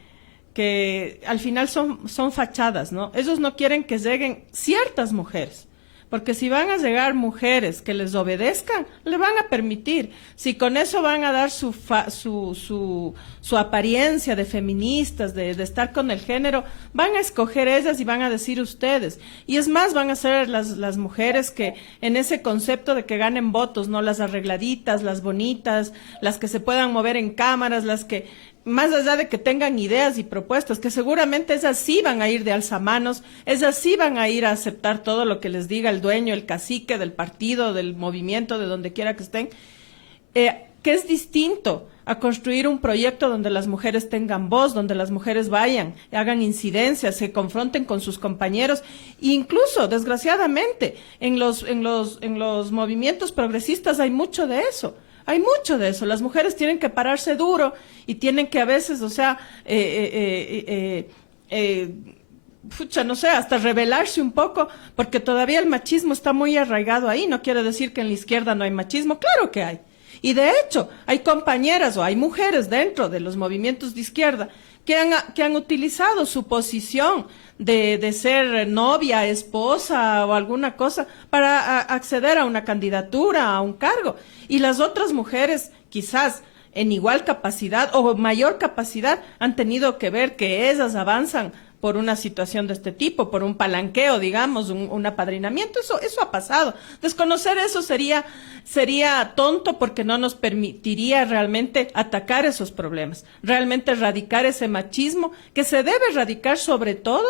al final son fachadas, ¿no? Ellos no quieren que lleguen ciertas mujeres, porque si van a llegar mujeres que les obedezcan, le van a permitir. Si con eso van a dar su apariencia de feministas, de estar con el género, van a escoger ellas y van a decir ustedes. Y es más, van a ser las mujeres que en ese concepto de que ganen votos, ¿no? Las arregladitas, las bonitas, las que se puedan mover en cámaras, las que, más allá de que tengan ideas y propuestas, que seguramente esas sí van a ir de alzamanos, esas sí van a ir a aceptar todo lo que les diga el dueño, el cacique del partido, del movimiento, de donde quiera que estén, que es distinto a construir un proyecto donde las mujeres tengan voz, donde las mujeres vayan, hagan incidencias, se confronten con sus compañeros, e incluso, desgraciadamente, en los movimientos progresistas hay mucho de eso. Hay mucho de eso. Las mujeres tienen que pararse duro y tienen que a veces, o sea, no sé, hasta rebelarse un poco, porque todavía el machismo está muy arraigado ahí. No quiere decir que en la izquierda no hay machismo, claro que hay. Y de hecho, hay compañeras o hay mujeres dentro de los movimientos de izquierda que han utilizado su posición de ser novia, esposa o alguna cosa para acceder a una candidatura, a un cargo. Y las otras mujeres, quizás en igual capacidad o mayor capacidad, han tenido que ver que ellas avanzan por una situación de este tipo, por un palanqueo, digamos, un apadrinamiento. Eso ha pasado. Desconocer eso sería tonto, porque no nos permitiría realmente atacar esos problemas, realmente erradicar ese machismo que se debe erradicar sobre todo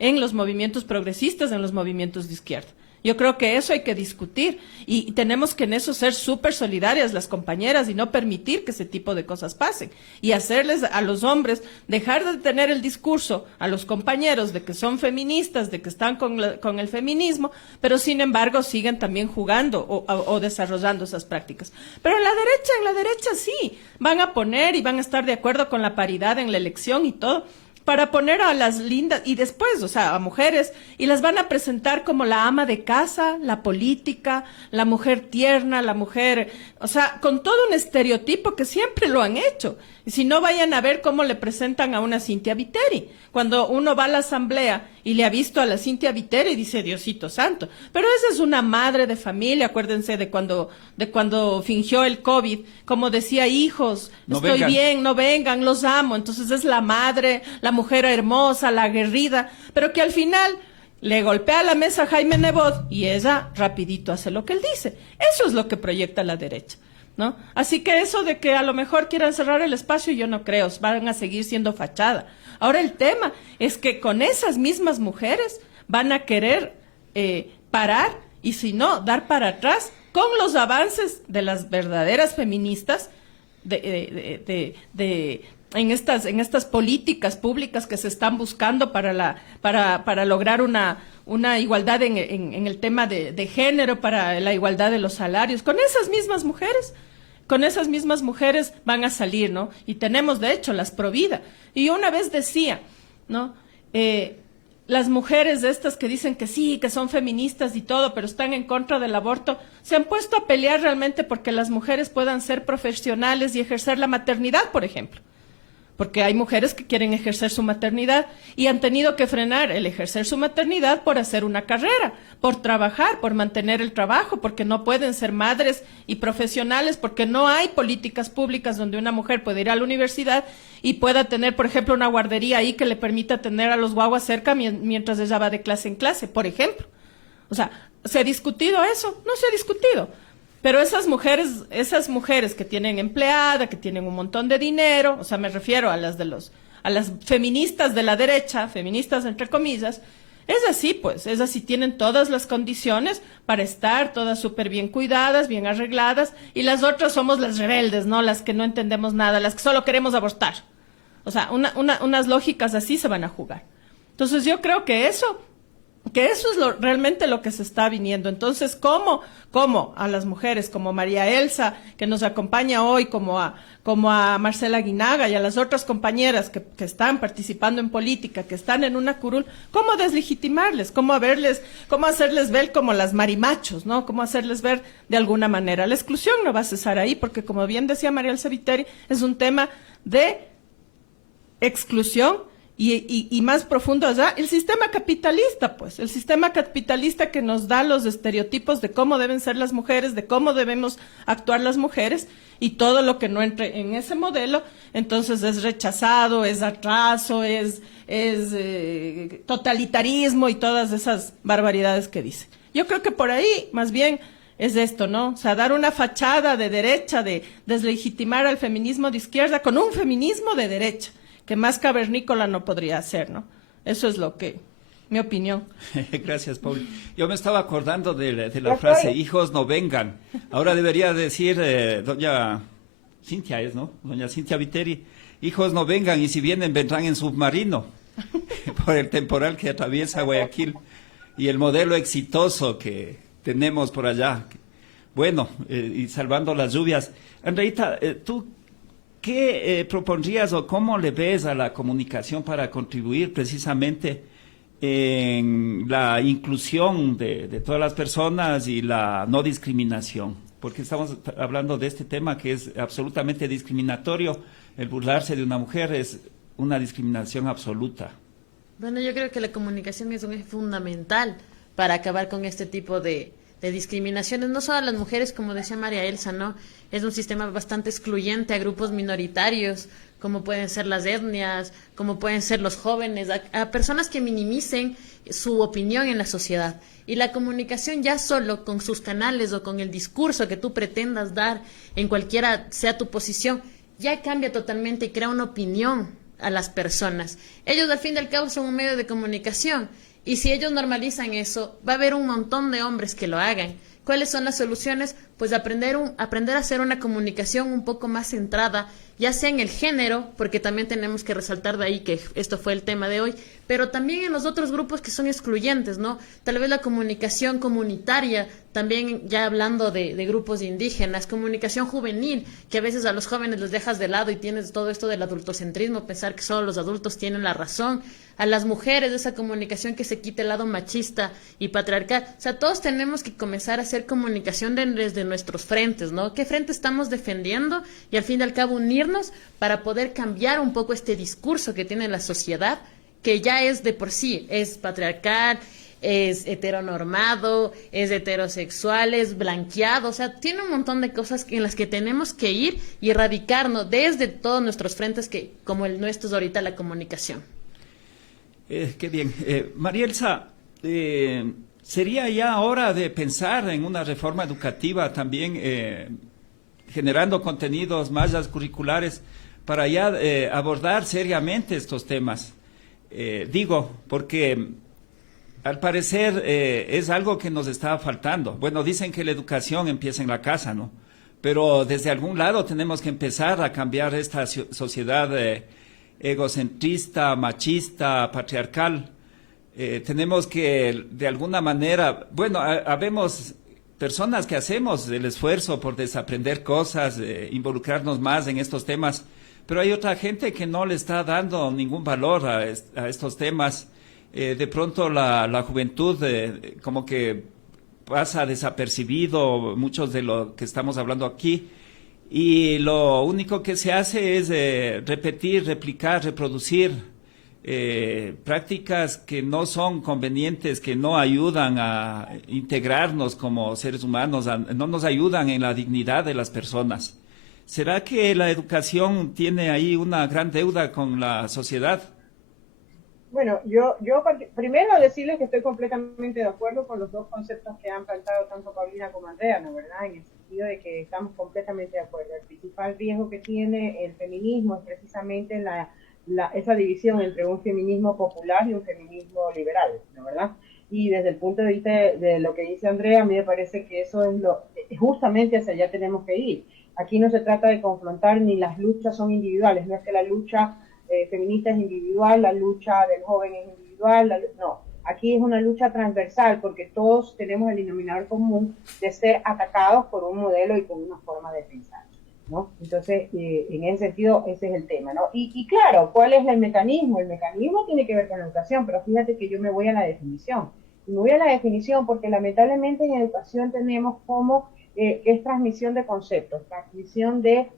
en los movimientos progresistas, en los movimientos de izquierda. Yo creo que eso hay que discutir y tenemos que en eso ser súper solidarias las compañeras y no permitir que ese tipo de cosas pasen y hacerles a los hombres dejar de tener el discurso a los compañeros de que son feministas, de que están con el feminismo, pero sin embargo siguen también jugando o desarrollando esas prácticas. Pero en la derecha sí, van a poner y van a estar de acuerdo con la paridad en la elección y todo, para poner a las lindas, y después, o sea, a mujeres, y las van a presentar como la ama de casa, la política, la mujer tierna, la mujer, o sea, con todo un estereotipo que siempre lo han hecho. Y si no, vayan a ver cómo le presentan a una Cynthia Viteri. Cuando uno va a la asamblea y le ha visto a la Cynthia Viteri, dice, Diosito santo. Pero esa es una madre de familia, acuérdense de cuando fingió el COVID, como decía, hijos, no estoy vengan. bien, no vengan, los amo. Entonces es la madre, la mujer hermosa, la aguerrida, pero que al final le golpea la mesa a Jaime Nebot y ella rapidito hace lo que él dice. Eso es lo que proyecta la derecha, ¿no? Así que eso de que a lo mejor quieran cerrar el espacio, yo no creo, van a seguir siendo fachada. Ahora el tema es que con esas mismas mujeres van a querer parar y si no, dar para atrás con los avances de las verdaderas feministas en estas políticas públicas que se están buscando para lograr una igualdad en el tema de género, para la igualdad de los salarios. Con esas mismas mujeres van a salir, ¿no? Y tenemos, de hecho, las Provida. Y yo una vez decía, ¿no? las mujeres estas que dicen que sí, que son feministas y todo, pero están en contra del aborto, se han puesto a pelear realmente porque las mujeres puedan ser profesionales y ejercer la maternidad, por ejemplo. Porque hay mujeres que quieren ejercer su maternidad y han tenido que frenar el ejercer su maternidad por hacer una carrera, por trabajar, por mantener el trabajo, porque no pueden ser madres y profesionales, porque no hay políticas públicas donde una mujer pueda ir a la universidad y pueda tener, por ejemplo, una guardería ahí que le permita tener a los guaguas cerca mientras ella va de clase en clase, por ejemplo. O sea, ¿se ha discutido eso? No se ha discutido. Pero esas mujeres que tienen empleada, que tienen un montón de dinero, o sea, me refiero a las feministas de la derecha, feministas entre comillas, es así, pues, es así, tienen todas las condiciones para estar todas súper bien cuidadas, bien arregladas, y las otras somos las rebeldes, ¿no? Las que no entendemos nada, las que solo queremos abortar. O sea, unas lógicas así se van a jugar. Entonces yo creo que eso es realmente lo que se está viniendo. Entonces, ¿cómo a las mujeres como María Elsa, que nos acompaña hoy, como a Marcela Guinaga y a las otras compañeras que están participando en política, que están en una curul, cómo deslegitimarles, cómo hacerles ver como las marimachos, ¿no? Cómo hacerles ver de alguna manera. La exclusión no va a cesar ahí, porque como bien decía María Elsa Viteri, es un tema de exclusión. Y más profundo allá, el sistema capitalista, pues, el sistema capitalista que nos da los estereotipos de cómo deben ser las mujeres, de cómo debemos actuar las mujeres, y todo lo que no entre en ese modelo, entonces es rechazado, es atraso, es totalitarismo y todas esas barbaridades que dice. Yo creo que por ahí, más bien, es esto, ¿no? O sea, dar una fachada de derecha, de deslegitimar al feminismo de izquierda con un feminismo de derecha, que más cavernícola no podría ser, ¿no? Eso es mi opinión. Gracias, Paul. Yo me estaba acordando de la frase, hijos no vengan. Ahora debería decir doña Cintia, ¿no? Doña Cintia Viteri, hijos no vengan, y si vienen vendrán en submarino, por el temporal que atraviesa Guayaquil y el modelo exitoso que tenemos por allá. Bueno, y salvando las lluvias. Andreita, tú, ¿qué propondrías o cómo le ves a la comunicación para contribuir precisamente en la inclusión de todas las personas y la no discriminación? Porque estamos hablando de este tema que es absolutamente discriminatorio. El burlarse de una mujer es una discriminación absoluta. Bueno, yo creo que la comunicación es un eje fundamental para acabar con este tipo de discriminaciones, no solo a las mujeres, como decía María Elsa, ¿no? Es un sistema bastante excluyente a grupos minoritarios, como pueden ser las etnias, como pueden ser los jóvenes, a personas que minimicen su opinión en la sociedad. Y la comunicación ya solo con sus canales o con el discurso que tú pretendas dar en cualquiera sea tu posición, ya cambia totalmente y crea una opinión a las personas. Ellos al fin y al cabo son un medio de comunicación. Y si ellos normalizan eso, va a haber un montón de hombres que lo hagan. ¿Cuáles son las soluciones? Pues aprender a hacer una comunicación un poco más centrada, ya sea en el género, porque también tenemos que resaltar de ahí que esto fue el tema de hoy, pero también en los otros grupos que son excluyentes, ¿no? Tal vez la comunicación comunitaria, también ya hablando de grupos indígenas, comunicación juvenil, que a veces a los jóvenes los dejas de lado y tienes todo esto del adultocentrismo, pensar que solo los adultos tienen la razón, a las mujeres esa comunicación que se quite el lado machista y patriarcal. O sea, todos tenemos que comenzar a hacer comunicación desde nuestros frentes, ¿no? ¿Qué frente estamos defendiendo? Y al fin y al cabo unirnos para poder cambiar un poco este discurso que tiene la sociedad, que ya es de por sí, es patriarcal, es heteronormado, es heterosexual, es blanqueado, o sea, tiene un montón de cosas en las que tenemos que ir y erradicarnos desde todos nuestros frentes, que como el nuestro es ahorita la comunicación. Qué bien. María Elsa, ¿sería ya hora de pensar en una reforma educativa también, generando contenidos, mallas curriculares, para ya abordar seriamente estos temas? Digo, porque al parecer es algo que nos está faltando. Bueno, dicen que la educación empieza en la casa, ¿no? Pero desde algún lado tenemos que empezar a cambiar esta sociedad egocentrista, machista, patriarcal. Tenemos que, de alguna manera, bueno, habemos personas que hacemos el esfuerzo por desaprender cosas, involucrarnos más en estos temas, pero hay otra gente que no le está dando ningún valor a estos temas. de pronto la juventud como que pasa desapercibido muchos de lo que estamos hablando aquí, y lo único que se hace es repetir, replicar, reproducir prácticas que no son convenientes, que no ayudan a integrarnos como seres humanos, no nos ayudan en la dignidad de las personas. ¿Será que la educación tiene ahí una gran deuda con la sociedad? Bueno, yo primero decirles que estoy completamente de acuerdo con los dos conceptos que han planteado tanto Paulina como Andrea, ¿no verdad? En el sentido de que estamos completamente de acuerdo. El principal riesgo que tiene el feminismo es precisamente esa división entre un feminismo popular y un feminismo liberal, ¿no verdad? Y desde el punto de vista de lo que dice Andrea, a mí me parece que eso es justamente hacia allá tenemos que ir. Aquí no se trata de confrontar, ni las luchas son individuales, no es que la lucha feminista es individual, la lucha del joven es individual, no, aquí es una lucha transversal porque todos tenemos el denominador común de ser atacados por un modelo y por una forma de pensar, ¿no? Entonces, en ese sentido, ese es el tema, ¿no? Y claro, ¿cuál es el mecanismo? El mecanismo tiene que ver con la educación, pero fíjate que yo me voy a la definición. Y me voy a la definición porque lamentablemente en educación tenemos como que es transmisión de conceptos, transmisión de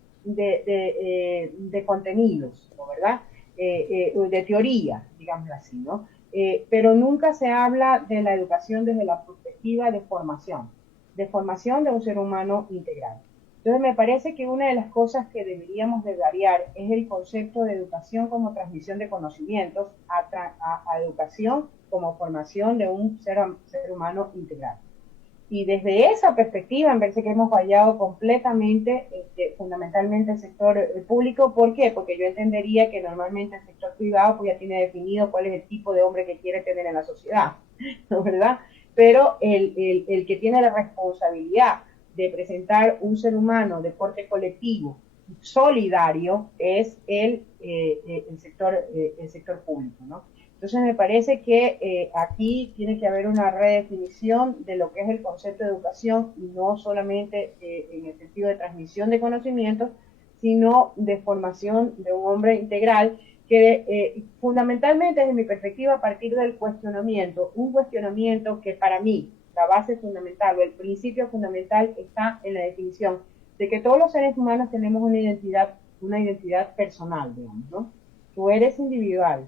contenidos, ¿no? ¿Verdad? De teoría, digamos así, ¿no? Pero nunca se habla de la educación desde la perspectiva de formación de un ser humano integral. Entonces me parece que una de las cosas que deberíamos de variar es el concepto de educación como transmisión de conocimientos a educación como formación de un ser humano integral. Y desde esa perspectiva, me parece que hemos fallado completamente, fundamentalmente el sector público. ¿Por qué? Porque yo entendería que normalmente el sector privado pues ya tiene definido cuál es el tipo de hombre que quiere tener en la sociedad, ¿no verdad? Pero el que tiene la responsabilidad de presentar un ser humano de corte colectivo solidario es el sector público, ¿no? Entonces me parece que aquí tiene que haber una redefinición de lo que es el concepto de educación, y no solamente en el sentido de transmisión de conocimientos, sino de formación de un hombre integral que fundamentalmente desde mi perspectiva a partir del cuestionamiento, un cuestionamiento que para mí la base fundamental o el principio fundamental está en la definición de que todos los seres humanos tenemos una identidad personal, digamos, ¿no? Tú eres individual,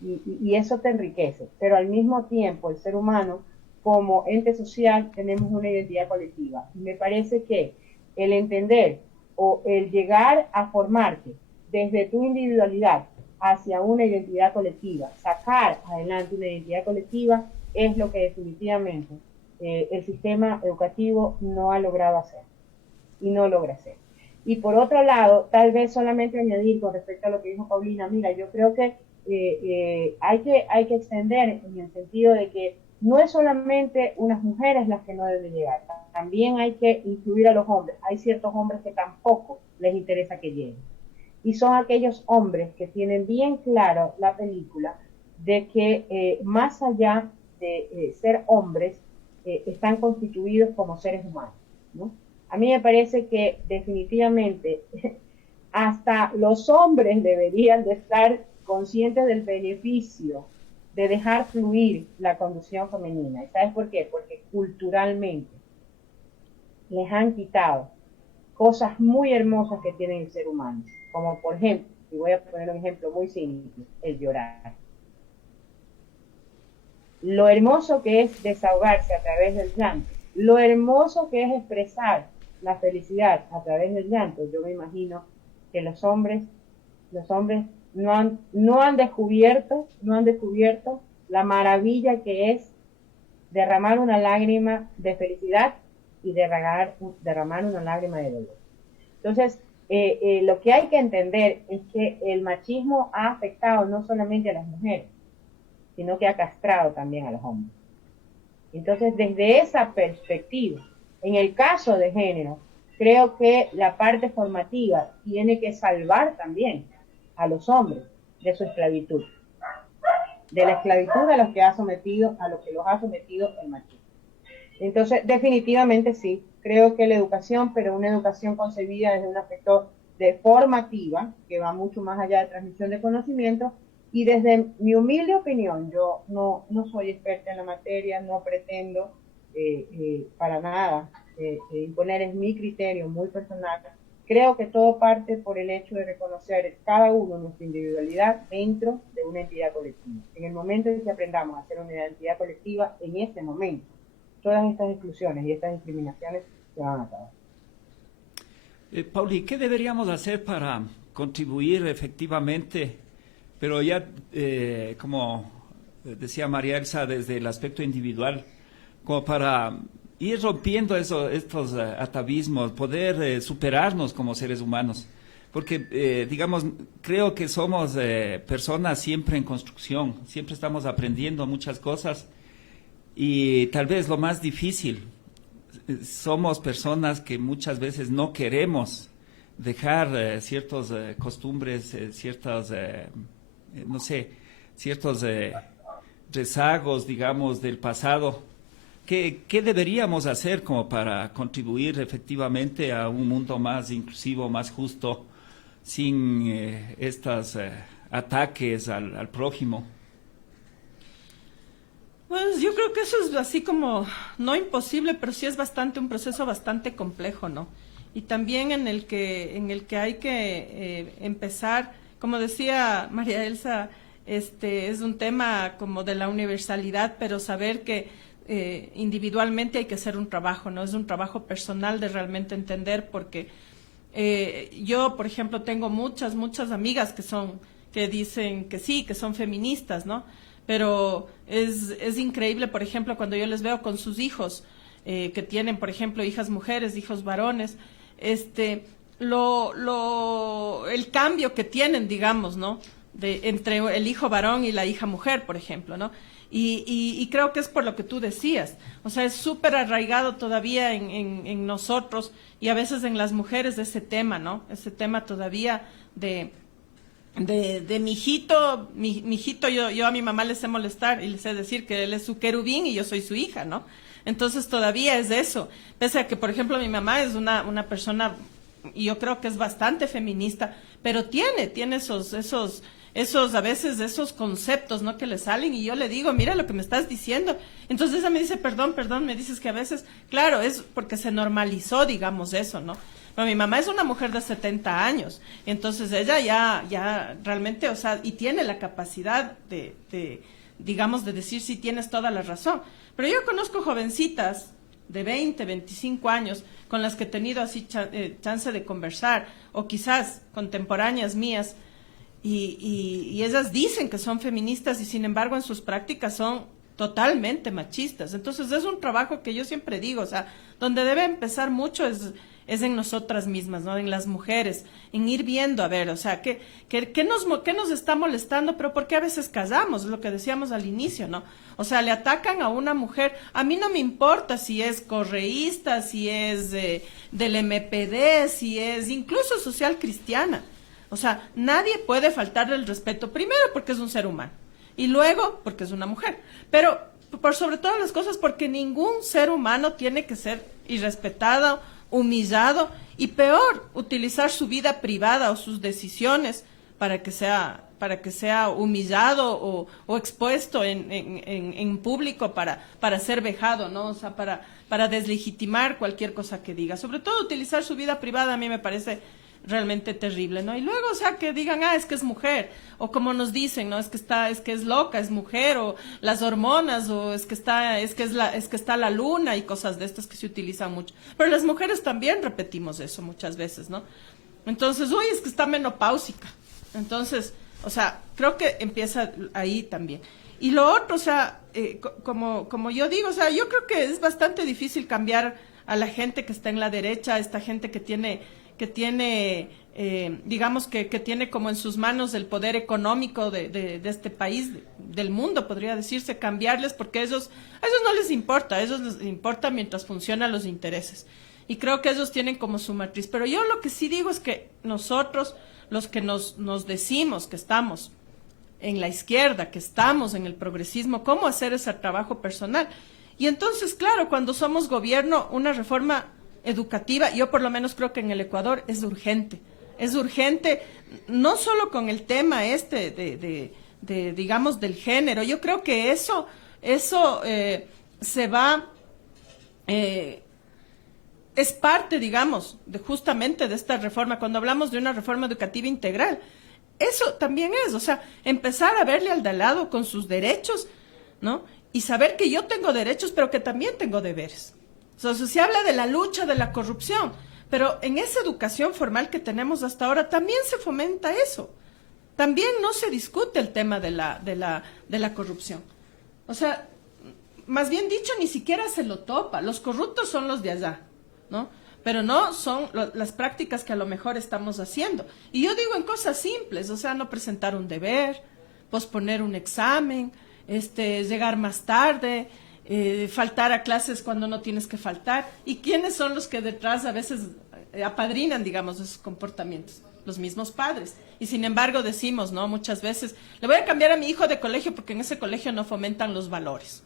y eso te enriquece, pero al mismo tiempo el ser humano como ente social tenemos una identidad colectiva. Y me parece que el entender o el llegar a formarte desde tu individualidad hacia una identidad colectiva, sacar adelante una identidad colectiva, es lo que definitivamente el sistema educativo no ha logrado hacer y no logra hacer. Y por otro lado, tal vez solamente añadir con respecto a lo que dijo Paulina, mira, yo creo que hay que extender en el sentido de que no es solamente unas mujeres las que no deben llegar, también hay que incluir a los hombres. Hay ciertos hombres que tampoco les interesa que lleguen, y son aquellos hombres que tienen bien claro la película de que más allá de ser hombres, están constituidos como seres humanos, ¿no? A mí me parece que definitivamente hasta los hombres deberían de estar conscientes del beneficio de dejar fluir la conducción femenina. ¿Y sabes por qué? Porque culturalmente les han quitado cosas muy hermosas que tiene el ser humano, como por ejemplo, y voy a poner un ejemplo muy simple, el llorar. Lo hermoso que es desahogarse a través del llanto, lo hermoso que es expresar la felicidad a través del llanto. Yo me imagino que los hombres no han descubierto la maravilla que es derramar una lágrima de felicidad y derramar una lágrima de dolor. Entonces, lo que hay que entender es que el machismo ha afectado no solamente a las mujeres, sino que ha castrado también a los hombres. Entonces, desde esa perspectiva, en el caso de género, creo que la parte formativa tiene que salvar también a los hombres de su esclavitud, de la esclavitud a los que los ha sometido el machismo. Entonces, definitivamente sí, creo que la educación, pero una educación concebida desde un aspecto de formativa, que va mucho más allá de transmisión de conocimiento, Y desde mi humilde opinión, yo no soy experta en la materia, no pretendo para nada imponer, es mi criterio muy personal. Creo que todo parte por el hecho de reconocer cada uno nuestra individualidad dentro de una entidad colectiva. En el momento en que aprendamos a hacer una entidad colectiva, en ese momento, todas estas exclusiones y estas discriminaciones se van a acabar. Pauli, ¿qué deberíamos hacer para contribuir efectivamente, pero ya como decía María Elsa, desde el aspecto individual, como para ir rompiendo estos atavismos, poder superarnos como seres humanos? Porque, digamos, creo que somos personas siempre en construcción, siempre estamos aprendiendo muchas cosas y tal vez lo más difícil, somos personas que muchas veces no queremos dejar ciertas costumbres, ciertos, no sé, ciertos rezagos, digamos, del pasado. ¿Qué deberíamos hacer como para contribuir efectivamente a un mundo más inclusivo, más justo, sin estos ataques al prójimo? Pues yo creo que eso es así como, no imposible, pero sí es un proceso bastante complejo, ¿no? Y también en el que hay que empezar, como decía María Elsa, es un tema como de la universalidad, pero saber que individualmente hay que hacer un trabajo, ¿no? Es un trabajo personal de realmente entender, porque yo, por ejemplo, tengo muchas amigas que dicen que sí, que son feministas, ¿no? Pero es increíble, por ejemplo, cuando yo les veo con sus hijos, que tienen, por ejemplo, hijas mujeres, hijos varones, el cambio que tienen, digamos, ¿no? Entre el hijo varón y la hija mujer, por ejemplo, ¿no? Y creo que es por lo que tú decías, o sea, es súper arraigado todavía en nosotros y a veces en las mujeres ese tema, ¿no? Ese tema todavía de mi hijito, yo a mi mamá le sé molestar y le sé decir que él es su querubín y yo soy su hija, ¿no? Entonces todavía es eso, pese a que, por ejemplo, mi mamá es una persona, y yo creo que es bastante feminista, pero tiene esos a veces esos conceptos, ¿no? Que le salen y yo le digo, mira lo que me estás diciendo. Entonces ella me dice, perdón, me dices que a veces, claro, es porque se normalizó, digamos, eso, ¿no? Pero mi mamá es una mujer de 70 años, entonces ella ya realmente, o sea, y tiene la capacidad digamos, de decir si tienes toda la razón. Pero yo conozco jovencitas de 20, 25 años con las que he tenido así chance de conversar, o quizás contemporáneas mías, y ellas dicen que son feministas y sin embargo en sus prácticas son totalmente machistas. Entonces es un trabajo que yo siempre digo, o sea, donde debe empezar mucho es en nosotras mismas, ¿no? En las mujeres, en ir viendo, a ver, o sea, ¿qué nos está molestando? Pero ¿por qué a veces callamos? Es lo que decíamos al inicio, ¿no? O sea, le atacan a una mujer, a mí no me importa si es correísta, si es del MPD, si es incluso social cristiana. O sea, nadie puede faltarle el respeto, primero porque es un ser humano, y luego porque es una mujer, pero por sobre todas las cosas porque ningún ser humano tiene que ser irrespetado, humillado, y peor, utilizar su vida privada o sus decisiones para que sea humillado o expuesto en público para ser vejado, ¿no? O sea, para deslegitimar cualquier cosa que diga. Sobre todo utilizar su vida privada a mí me parece realmente terrible, ¿no? Y luego, o sea, que digan, es que es mujer, o como nos dicen, ¿no? Es que es loca, es mujer, o las hormonas, o es que está la luna y cosas de estas que se utilizan mucho. Pero las mujeres también repetimos eso muchas veces, ¿no? Entonces, es que está menopáusica. Entonces, o sea, creo que empieza ahí también. Y lo otro, o sea, como yo digo, o sea, yo creo que es bastante difícil cambiar a la gente que está en la derecha, a esta gente que tiene digamos que tiene como en sus manos el poder económico de este país, del mundo, podría decirse, cambiarles, porque a ellos no les importa, a ellos les importa mientras funcionan los intereses. Y creo que ellos tienen como su matriz. Pero yo lo que sí digo es que nosotros, los que nos decimos que estamos en la izquierda, que estamos en el progresismo, ¿cómo hacer ese trabajo personal? Y entonces, claro, cuando somos gobierno, una reforma educativa, yo por lo menos creo que en el Ecuador es urgente no solo con el tema digamos, del género. Yo creo que eso se va, es parte, digamos, justamente de esta reforma. Cuando hablamos de una reforma educativa integral, eso también es, o sea, empezar a verle al de al lado con sus derechos, ¿no? Y saber que yo tengo derechos, pero que también tengo deberes. O sea, se habla de la lucha de la corrupción, pero en esa educación formal que tenemos hasta ahora también se fomenta eso. También no se discute el tema de la corrupción. O sea, más bien dicho, ni siquiera se lo topa. Los corruptos son los de allá, ¿no? Pero no son las prácticas que a lo mejor estamos haciendo. Y yo digo en cosas simples, o sea, no presentar un deber, posponer un examen, llegar más tarde, faltar a clases cuando no tienes que faltar. ¿Y quiénes son los que detrás a veces apadrinan, digamos, esos comportamientos? Los mismos padres. Y sin embargo decimos, ¿no? Muchas veces, le voy a cambiar a mi hijo de colegio porque en ese colegio no fomentan los valores.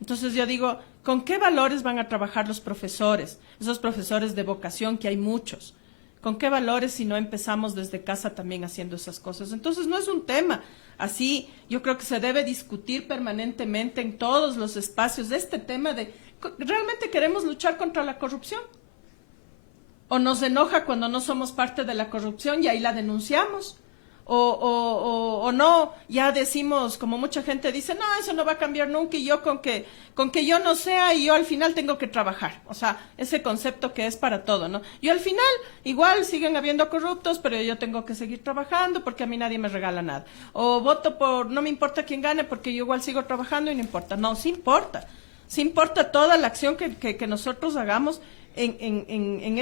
Entonces yo digo, ¿con qué valores van a trabajar los profesores? Esos profesores de vocación que hay muchos. ¿Con qué valores si no empezamos desde casa también haciendo esas cosas? Entonces no es un tema así. Yo creo que se debe discutir permanentemente en todos los espacios de este tema de, ¿realmente queremos luchar contra la corrupción? ¿O nos enoja cuando no somos parte de la corrupción y ahí la denunciamos? O no, ya decimos, como mucha gente dice, no, eso no va a cambiar nunca y yo con que yo no sea y yo al final tengo que trabajar. O sea, ese concepto que es para todo, ¿no? Yo al final, igual siguen habiendo corruptos, pero yo tengo que seguir trabajando porque a mí nadie me regala nada. O voto por, no me importa quién gane porque yo igual sigo trabajando y no importa. No, sí importa. Sí importa toda la acción que nosotros hagamos en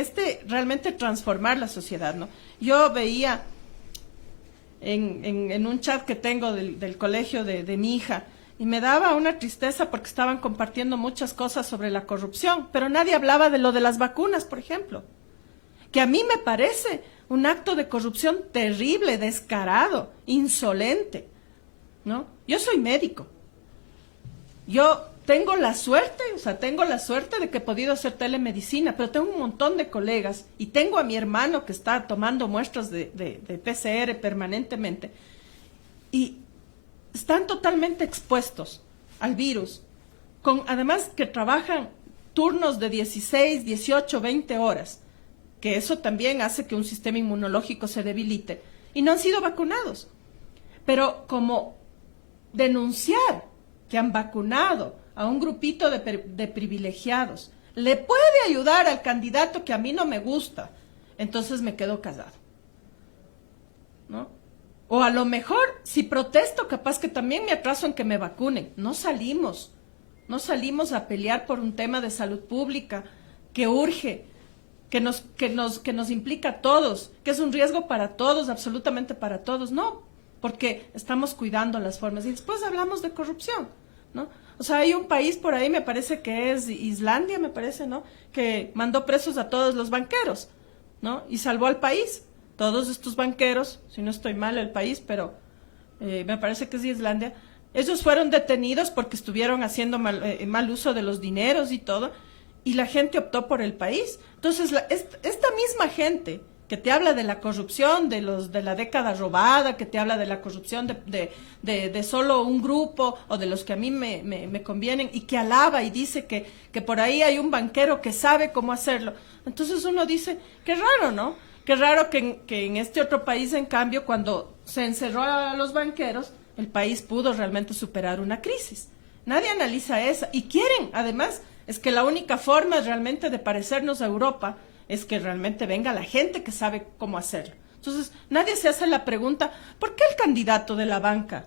realmente transformar la sociedad, ¿no? Yo veía en un chat que tengo del colegio de mi hija, y me daba una tristeza porque estaban compartiendo muchas cosas sobre la corrupción, pero nadie hablaba de lo de las vacunas, por ejemplo, que a mí me parece un acto de corrupción terrible, descarado, insolente, ¿no? Yo soy médico. Yo tengo la suerte de que he podido hacer telemedicina, pero tengo un montón de colegas y tengo a mi hermano que está tomando muestras de PCR permanentemente y están totalmente expuestos al virus, además que trabajan turnos de 16, 18, 20 horas, que eso también hace que un sistema inmunológico se debilite, y no han sido vacunados. Pero como denunciar que han vacunado a un grupito de privilegiados le puede ayudar al candidato que a mí no me gusta, entonces me quedo callado, ¿no? O a lo mejor, si protesto, capaz que también me atraso en que me vacunen. No salimos a pelear por un tema de salud pública que urge, que nos implica a todos, que es un riesgo para todos, absolutamente para todos. No, porque estamos cuidando las formas. Y después hablamos de corrupción, ¿no? O sea, hay un país por ahí, me parece que es Islandia, me parece, ¿no? Que mandó presos a todos los banqueros, ¿no? Y salvó al país. Todos estos banqueros, si no estoy mal el país, pero me parece que es Islandia, ellos fueron detenidos porque estuvieron haciendo mal uso de los dineros y todo, y la gente optó por el país. Entonces, esta misma gente que te habla de la corrupción, de la década robada, que te habla de la corrupción de solo un grupo o de los que a mí me convienen, y que alaba y dice que por ahí hay un banquero que sabe cómo hacerlo. Entonces uno dice, qué raro, ¿no? Qué raro que en este otro país, en cambio, cuando se encerró a los banqueros, el país pudo realmente superar una crisis. Nadie analiza esa. Y quieren, además, es que la única forma realmente de parecernos a Europa es que realmente venga la gente que sabe cómo hacerlo. Entonces, nadie se hace la pregunta, ¿por qué el candidato de la banca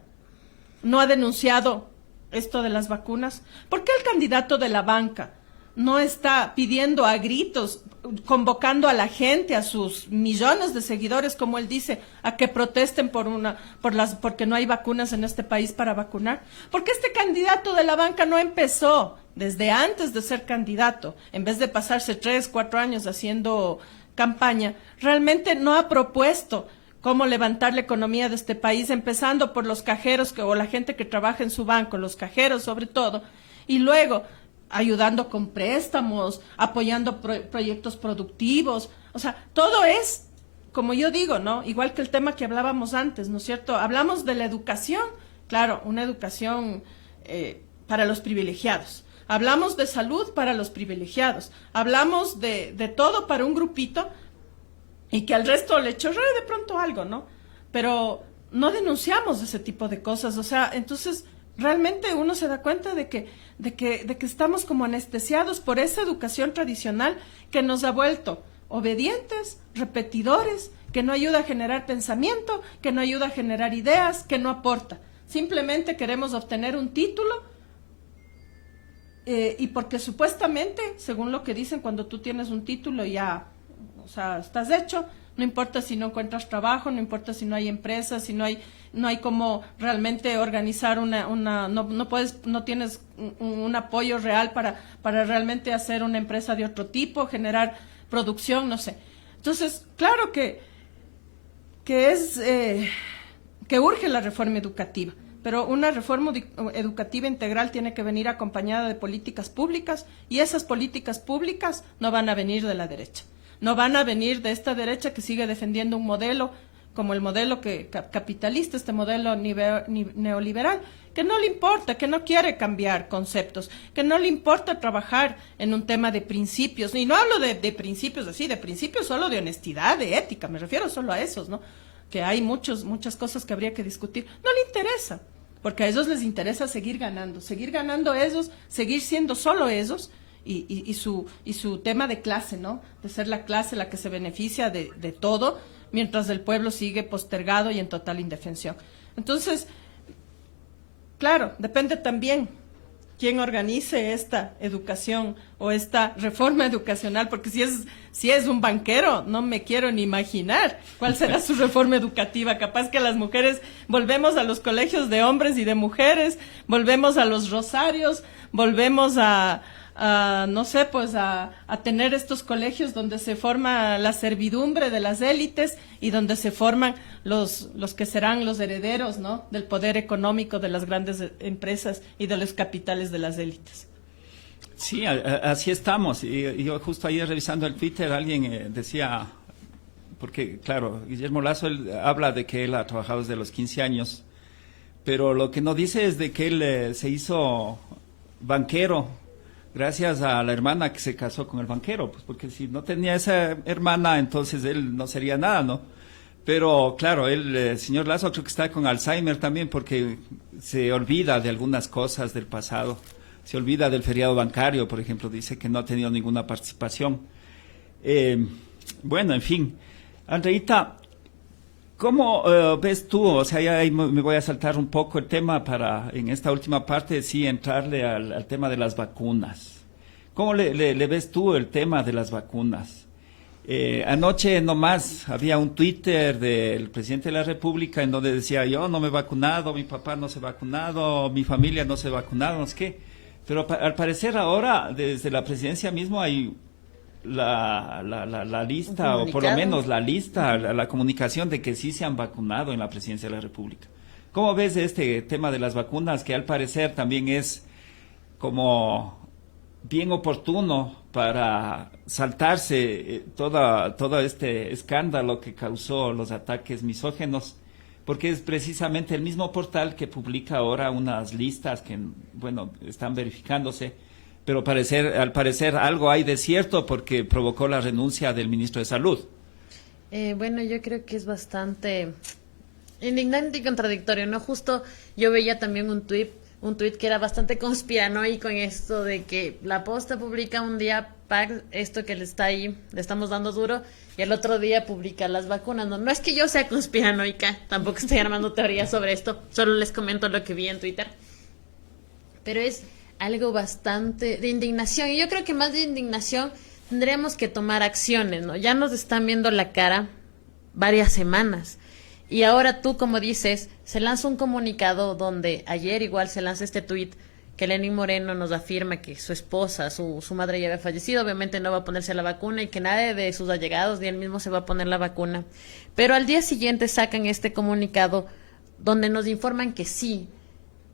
no ha denunciado esto de las vacunas? ¿Por qué el candidato de la banca no está pidiendo a gritos, convocando a la gente, a sus millones de seguidores, como él dice, a que protesten porque no hay vacunas en este país para vacunar? ¿Por qué este candidato de la banca no empezó desde antes de ser candidato, en vez de pasarse 3, 4 años haciendo campaña, realmente no ha propuesto cómo levantar la economía de este país, empezando por los cajeros o la gente que trabaja en su banco, los cajeros sobre todo, y luego ayudando con préstamos, apoyando proyectos productivos? O sea, todo es como yo digo, ¿no? Igual que el tema que hablábamos antes, ¿no es cierto? Hablamos de la educación, claro, una educación para los privilegiados. Hablamos de salud para los privilegiados. Hablamos de todo para un grupito y que al resto le chorrea de pronto algo, ¿no? Pero no denunciamos ese tipo de cosas. O sea, entonces realmente uno se da cuenta de que estamos como anestesiados por esa educación tradicional que nos ha vuelto obedientes, repetidores, que no ayuda a generar pensamiento, que no ayuda a generar ideas, que no aporta. Simplemente queremos obtener un título y porque supuestamente, según lo que dicen, cuando tú tienes un título ya, o sea, estás hecho, no importa si no encuentras trabajo, no importa si no hay empresas, si no hay cómo realmente organizar no tienes un apoyo real para realmente hacer una empresa de otro tipo, generar producción, no sé. Entonces, claro que urge la reforma educativa, pero una reforma educativa integral tiene que venir acompañada de políticas públicas, y esas políticas públicas no van a venir de la derecha, no van a venir de esta derecha que sigue defendiendo un modelo como el modelo capitalista, este modelo neoliberal, que no le importa, que no quiere cambiar conceptos, que no le importa trabajar en un tema de principios, y no hablo de principios así, de principios solo de honestidad, de ética, me refiero solo a esos, ¿no? Que hay muchas cosas que habría que discutir. No le interesa, porque a ellos les interesa seguir ganando ellos, seguir siendo solo ellos, y su tema de clase, ¿no? De ser la clase la que se beneficia de todo, mientras el pueblo sigue postergado y en total indefensión. Entonces, claro, depende también quién organice esta educación o esta reforma educacional, porque si es un banquero, no me quiero ni imaginar cuál será su reforma educativa. Capaz que las mujeres volvemos a los colegios de hombres y de mujeres, volvemos a los rosarios, volvemos a no sé, pues a tener estos colegios donde se forma la servidumbre de las élites y donde se forman los que serán los herederos, ¿no?, del poder económico de las grandes empresas y de los capitales de las élites. Sí, así estamos. Y yo justo ayer revisando el Twitter, alguien decía, porque claro, Guillermo Lasso él habla de que él ha trabajado desde los 15 años, pero lo que no dice es de que él se hizo banquero gracias a la hermana que se casó con el banquero, pues porque si no tenía esa hermana, entonces él no sería nada, ¿no? Pero claro, el señor Lasso creo que está con Alzheimer también, porque se olvida de algunas cosas del pasado, se olvida del feriado bancario, por ejemplo, dice que no ha tenido ninguna participación. Bueno, en fin, Andreita, ¿cómo ves tú? O sea, ya ahí me voy a saltar un poco el tema para, en esta última parte, sí, entrarle al tema de las vacunas. ¿Cómo le ves tú el tema de las vacunas? Anoche nomás había un Twitter del presidente de la República en donde decía, yo no me he vacunado, mi papá no se ha vacunado, mi familia no se ha vacunado, no sé qué. Pero al parecer ahora, desde la presidencia mismo hay la lista, o por lo menos la lista, la comunicación de que sí se han vacunado en la presidencia de la República. ¿Cómo ves este tema de las vacunas, que al parecer también es como bien oportuno para saltarse todo este escándalo que causó los ataques misógenos? Porque es precisamente el mismo portal que publica ahora unas listas que, bueno, están verificándose, pero al parecer algo hay de cierto porque provocó la renuncia del ministro de Salud. Bueno, yo creo que es bastante indignante y contradictorio, ¿no? Justo yo veía también un tuit que era bastante conspiranoico en esto de que La Posta publica un día esto que le está ahí, le estamos dando duro, y el otro día publica las vacunas. No es que yo sea conspiranoica, tampoco estoy armando teorías sobre esto, solo les comento lo que vi en Twitter. Pero es algo bastante de indignación, y yo creo que más de indignación tendríamos que tomar acciones, ¿no? Ya nos están viendo la cara varias semanas, y ahora tú, como dices, se lanza un comunicado donde ayer igual se lanza este tuit que Lenín Moreno nos afirma que su esposa, su madre ya había fallecido, obviamente no va a ponerse la vacuna y que nadie de sus allegados ni él mismo se va a poner la vacuna. Pero al día siguiente sacan este comunicado donde nos informan que sí.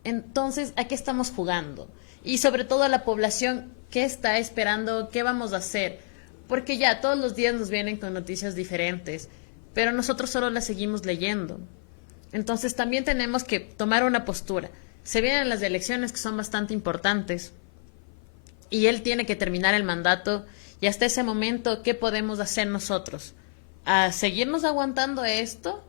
Entonces, ¿a qué estamos jugando? Y sobre todo a la población, ¿qué está esperando? ¿Qué vamos a hacer? Porque ya todos los días nos vienen con noticias diferentes. pero nosotros solo la seguimos leyendo. Entonces también tenemos que tomar una postura. Se vienen las elecciones que son bastante importantes y él tiene que terminar el mandato y hasta ese momento, ¿qué podemos hacer nosotros? ¿A seguirnos aguantando esto?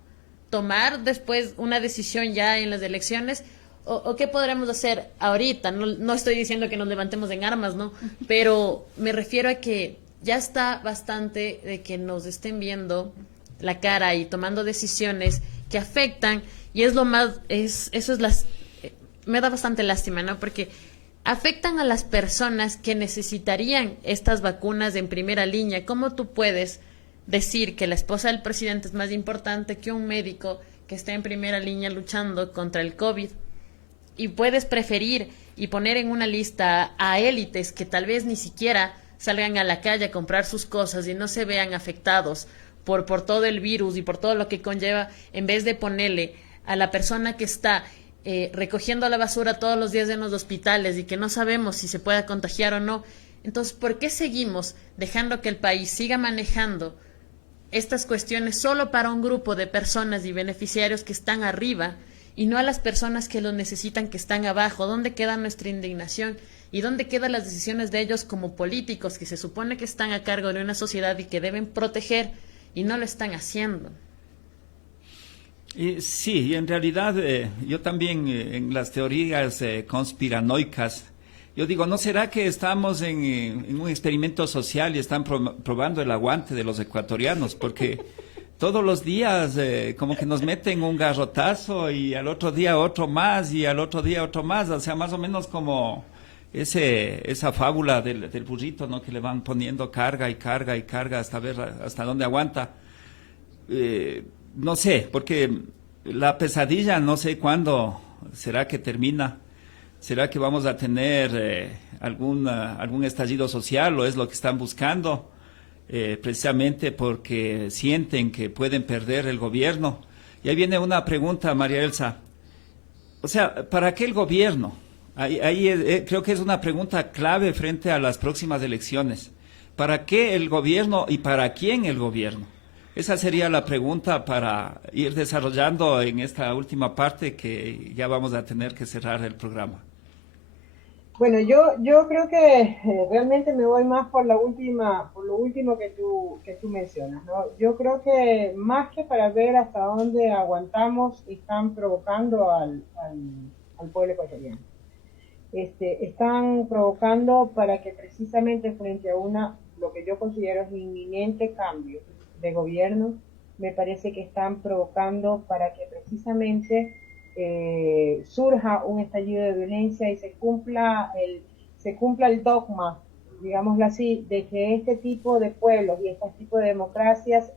¿Tomar después una decisión ya en las elecciones? ¿O qué podremos hacer ahorita? No estoy diciendo que nos levantemos en armas, ¿no? Pero me refiero a que ya está bastante de que nos estén viendo la cara y tomando decisiones que afectan, y es lo más, me da bastante lástima, ¿no? Porque afectan a las personas que necesitarían estas vacunas en primera línea. ¿Cómo tú puedes decir que la esposa del presidente es más importante que un médico que está en primera línea luchando contra el COVID? Y puedes preferir y poner en una lista a élites que tal vez ni siquiera salgan a la calle a comprar sus cosas y no se vean afectados por todo el virus y por todo lo que conlleva, en vez de ponerle a la persona que está recogiendo la basura todos los días en los hospitales y que no sabemos si se pueda contagiar o no. Entonces, ¿por qué seguimos dejando que el país siga manejando estas cuestiones solo para un grupo de personas y beneficiarios que están arriba y no a las personas que lo necesitan, que están abajo? ¿Dónde queda nuestra indignación? ¿Y dónde quedan las decisiones de ellos como políticos que se supone que están a cargo de una sociedad y que deben proteger y no lo están haciendo? Sí, en realidad yo también en las teorías conspiranoicas, yo digo, ¿no será que estamos en un experimento social y están probando el aguante de los ecuatorianos? Porque todos los días como que nos meten un garrotazo y al otro día otro más y al otro día otro más, o sea, más o menos como esa fábula del burrito, ¿no? Que le van poniendo carga y carga y carga hasta ver hasta dónde aguanta. No sé, porque la pesadilla no sé cuándo será que termina. ¿Será que vamos a tener algún estallido social o es lo que están buscando? Precisamente porque sienten que pueden perder el gobierno. Y ahí viene una pregunta, María Elsa. O sea, ¿para qué el gobierno? Ahí creo que es una pregunta clave frente a las próximas elecciones. ¿Para qué el gobierno y para quién el gobierno? Esa sería la pregunta para ir desarrollando en esta última parte que ya vamos a tener que cerrar el programa. Bueno, yo creo que realmente me voy más por lo último que tú mencionas, ¿no? Yo creo que más que para ver hasta dónde aguantamos, están provocando al pueblo ecuatoriano. Están provocando para que precisamente frente a lo que yo considero es inminente cambio de gobierno, me parece que están provocando para que precisamente surja un estallido de violencia y se cumpla el dogma, digámoslo así, de que este tipo de pueblos y este tipo de democracias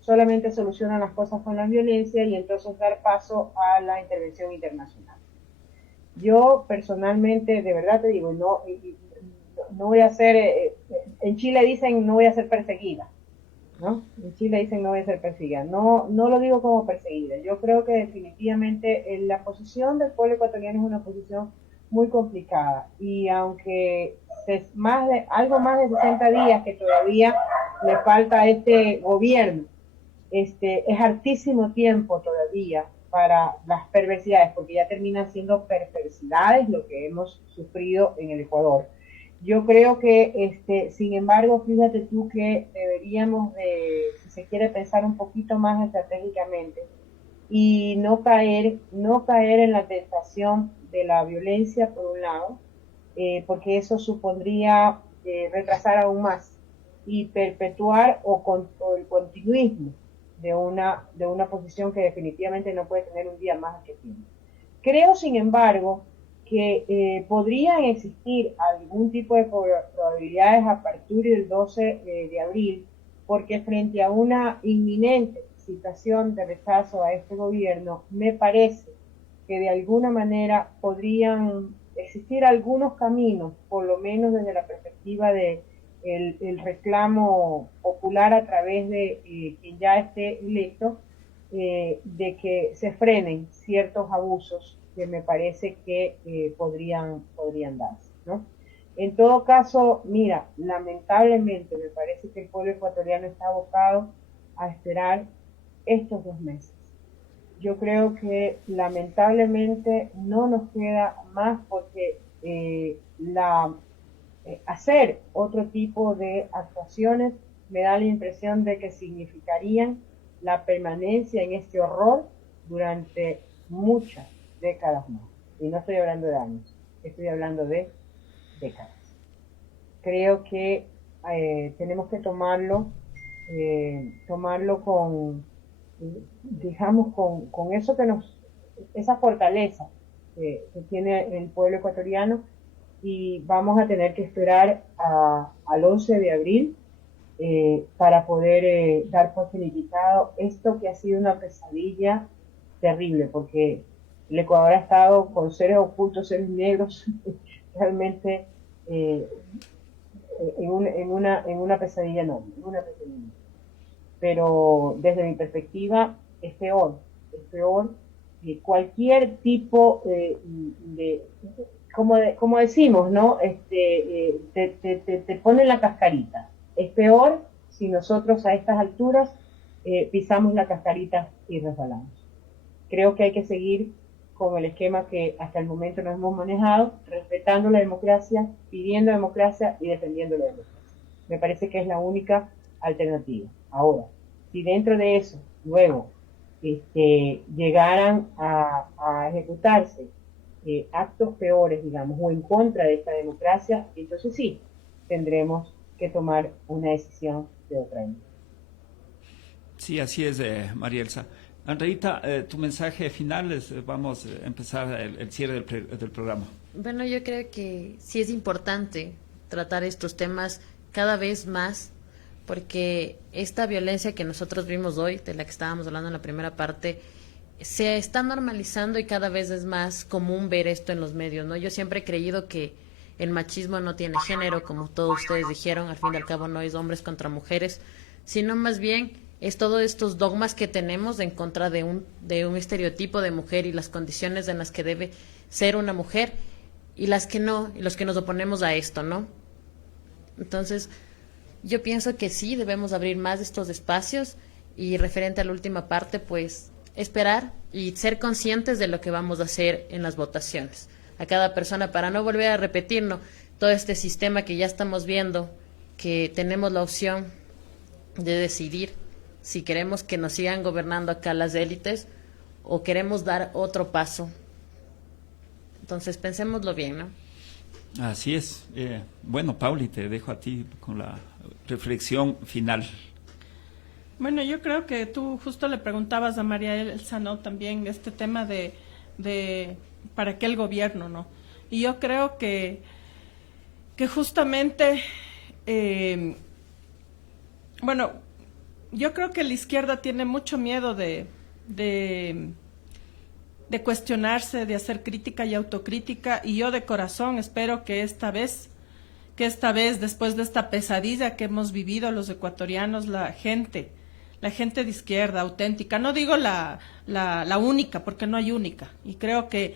solamente solucionan las cosas con la violencia y entonces dar paso a la intervención internacional. Yo personalmente, de verdad te digo, no voy a ser, en Chile dicen no voy a ser perseguida, ¿no? En Chile dicen no voy a ser perseguida. No lo digo como perseguida. Yo creo que definitivamente la posición del pueblo ecuatoriano es una posición muy complicada y aunque algo más de 60 días que todavía le falta a este gobierno, es hartísimo tiempo todavía para las perversidades, porque ya terminan siendo perversidades lo que hemos sufrido en el Ecuador. Yo creo que, sin embargo, fíjate tú que deberíamos si se quiere, pensar un poquito más estratégicamente y no caer en la tentación de la violencia por un lado, porque eso supondría retrasar aún más y perpetuar o el continuismo de una posición que definitivamente no puede tener un día más que tiene. Creo, sin embargo, que podrían existir algún tipo de probabilidades a partir del 12 de abril, porque frente a una inminente situación de rechazo a este gobierno, me parece que de alguna manera podrían existir algunos caminos, por lo menos desde la perspectiva de el reclamo popular a través de quien ya esté electo, de que se frenen ciertos abusos que me parece que podrían darse, ¿no? En todo caso, mira, lamentablemente me parece que el pueblo ecuatoriano está abocado a esperar estos 2 meses. Yo creo que lamentablemente no nos queda más porque hacer otro tipo de actuaciones me da la impresión de que significarían la permanencia en este horror durante muchas décadas más. Y no estoy hablando de años, estoy hablando de décadas. Creo que tenemos que tomarlo con, digamos, con eso esa fortaleza que tiene el pueblo ecuatoriano, y vamos a tener que esperar al 11 de abril para poder dar por finiquitado esto que ha sido una pesadilla terrible, porque el Ecuador ha estado con seres ocultos, seres negros, realmente en una pesadilla enorme, pero desde mi perspectiva es peor que cualquier tipo como decimos, ¿no? Te ponen la cascarita. Es peor si nosotros a estas alturas pisamos la cascarita y resbalamos. Creo que hay que seguir con el esquema que hasta el momento nos hemos manejado, respetando la democracia, pidiendo democracia y defendiendo la democracia. Me parece que es la única alternativa. Ahora, si dentro de eso luego llegaran a ejecutarse actos peores, digamos, o en contra de esta democracia, entonces sí, tendremos que tomar una decisión de otra índole. Sí, así es, María Elsa. Andreita, tu mensaje final, vamos a empezar el cierre del programa. Bueno, yo creo que sí es importante tratar estos temas cada vez más, porque esta violencia que nosotros vimos hoy, de la que estábamos hablando en la primera parte, se está normalizando y cada vez es más común ver esto en los medios, ¿no? Yo siempre he creído que el machismo no tiene género, como todos ustedes dijeron, al fin y al cabo no es hombres contra mujeres, sino más bien es todos estos dogmas que tenemos en contra de un estereotipo de mujer y las condiciones en las que debe ser una mujer y las que no, y los que nos oponemos a esto, ¿no? Entonces, yo pienso que sí, debemos abrir más estos espacios, y referente a la última parte, pues esperar y ser conscientes de lo que vamos a hacer en las votaciones. A cada persona, para no volver a repetirnos todo este sistema que ya estamos viendo, que tenemos la opción de decidir si queremos que nos sigan gobernando acá las élites o queremos dar otro paso. Entonces, pensémoslo bien, ¿no? Así es. Bueno, Pauli, te dejo a ti con la reflexión final. Bueno, yo creo que tú justo le preguntabas a María Elsa, ¿no? También este tema de ¿para qué el gobierno, no? Y yo creo que justamente, bueno, yo creo que la izquierda tiene mucho miedo de cuestionarse, de hacer crítica y autocrítica, y yo de corazón espero que esta vez, después de esta pesadilla que hemos vivido los ecuatorianos, la gente de izquierda auténtica, no digo la única, porque no hay única, y creo que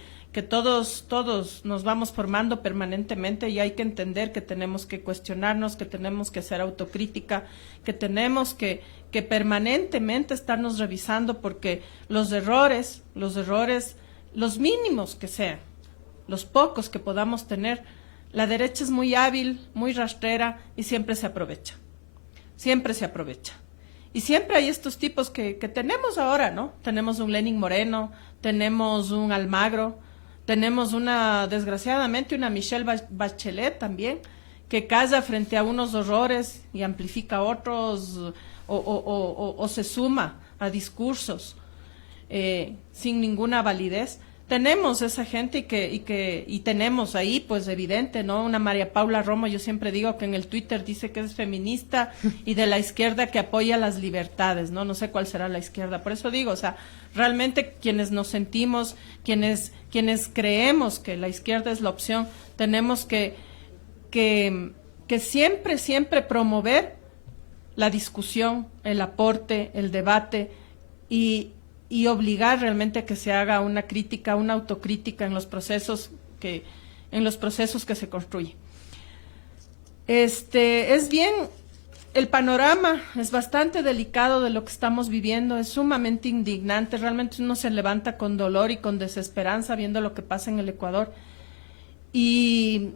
todos nos vamos formando permanentemente, y hay que entender que tenemos que cuestionarnos, que tenemos que hacer autocrítica, que tenemos que permanentemente estarnos revisando, porque los errores, los mínimos que sean, los pocos que podamos tener, la derecha es muy hábil, muy rastrera, y siempre se aprovecha. Y siempre hay estos tipos que tenemos ahora, ¿no? Tenemos un Lenin Moreno, tenemos un Almagro, tenemos desgraciadamente, una Michelle Bachelet también, que calla frente a unos horrores y amplifica otros, o se suma a discursos sin ninguna validez. Tenemos esa gente y tenemos ahí, pues evidente, ¿no? Una María Paula Romo, yo siempre digo que en el Twitter dice que es feminista y de la izquierda, que apoya las libertades, ¿no? No sé cuál será la izquierda. Por eso digo, o sea, realmente quienes nos sentimos, quienes creemos que la izquierda es la opción, tenemos que siempre promover la discusión, el aporte, el debate, y obligar realmente a que se haga una crítica, una autocrítica en los procesos que se construyen. Es bien El panorama es bastante delicado de lo que estamos viviendo, es sumamente indignante, realmente uno se levanta con dolor y con desesperanza viendo lo que pasa en el Ecuador. Y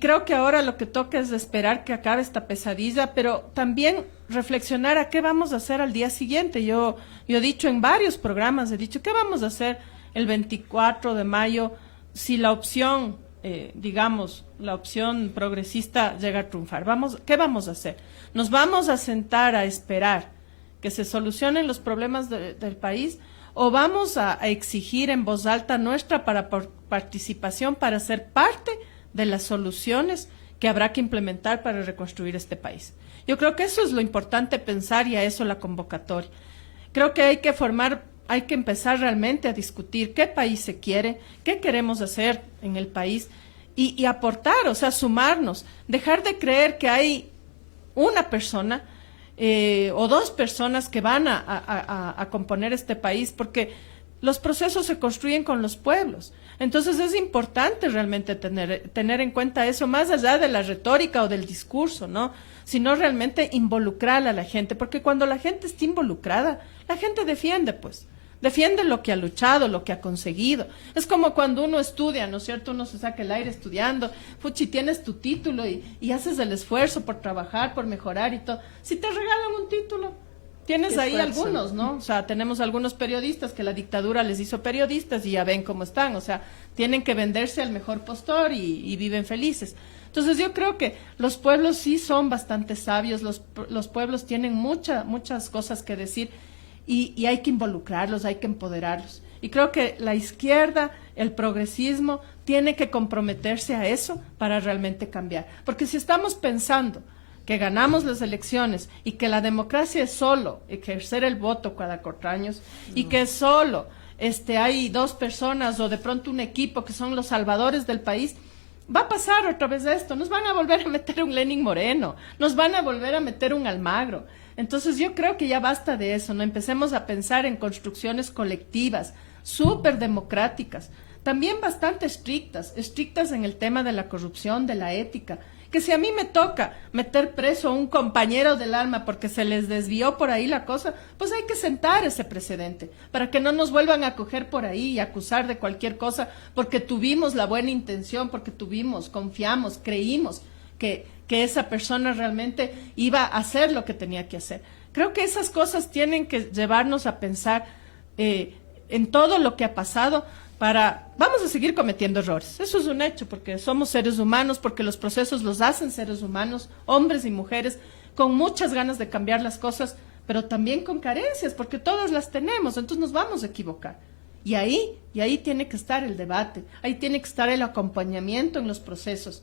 creo que ahora lo que toca es esperar que acabe esta pesadilla, pero también reflexionar a qué vamos a hacer al día siguiente. Yo he dicho en varios programas, he dicho, ¿qué vamos a hacer el 24 de mayo si la opción, digamos, la opción progresista llega a triunfar? ¿Qué vamos a hacer? ¿Nos vamos a sentar a esperar que se solucionen los problemas del país o vamos a exigir en voz alta nuestra participación para ser parte de las soluciones que habrá que implementar para reconstruir este país? Yo creo que eso es lo importante pensar y a eso la convocatoria. Creo que hay que empezar realmente a discutir qué país se quiere, qué queremos hacer en el país y aportar, o sea, sumarnos, dejar de creer que hay una persona o dos personas que van a componer este país, porque los procesos se construyen con los pueblos. Entonces es importante realmente tener en cuenta eso, más allá de la retórica o del discurso, ¿no? Sino realmente involucrar a la gente, porque cuando la gente está involucrada, la gente defiende, pues. Defiende lo que ha luchado, lo que ha conseguido. Es como cuando uno estudia, ¿no es cierto? Uno se saca el aire estudiando. Fuchi, tienes tu título y haces el esfuerzo por trabajar, por mejorar y todo. Si te regalan un título, tienes ahí algunos, ¿no? O sea, tenemos algunos periodistas que la dictadura les hizo periodistas y ya ven cómo están. O sea, tienen que venderse al mejor postor y viven felices. Entonces yo creo que los pueblos sí son bastante sabios, los pueblos tienen muchas cosas que decir. Y hay que involucrarlos, hay que empoderarlos. Y creo que la izquierda, el progresismo, tiene que comprometerse a eso para realmente cambiar. Porque si estamos pensando que ganamos las elecciones y que la democracia es solo ejercer el voto cada 4 años y que solo hay 2 personas o de pronto un equipo que son los salvadores del país, va a pasar otra vez esto. Nos van a volver a meter un Lenin Moreno, nos van a volver a meter un Almagro. Entonces yo creo que ya basta de eso, ¿no? Empecemos a pensar en construcciones colectivas, súper democráticas, también bastante estrictas en el tema de la corrupción, de la ética, que si a mí me toca meter preso a un compañero del alma porque se les desvió por ahí la cosa, pues hay que sentar ese precedente para que no nos vuelvan a coger por ahí y acusar de cualquier cosa porque tuvimos la buena intención, porque confiamos, creímos que esa persona realmente iba a hacer lo que tenía que hacer. Creo que esas cosas tienen que llevarnos a pensar en todo lo que ha pasado. Vamos a seguir cometiendo errores, eso es un hecho, porque somos seres humanos, porque los procesos los hacen seres humanos, hombres y mujeres, con muchas ganas de cambiar las cosas, pero también con carencias, porque todas las tenemos, entonces nos vamos a equivocar. Y ahí tiene que estar el debate, ahí tiene que estar el acompañamiento en los procesos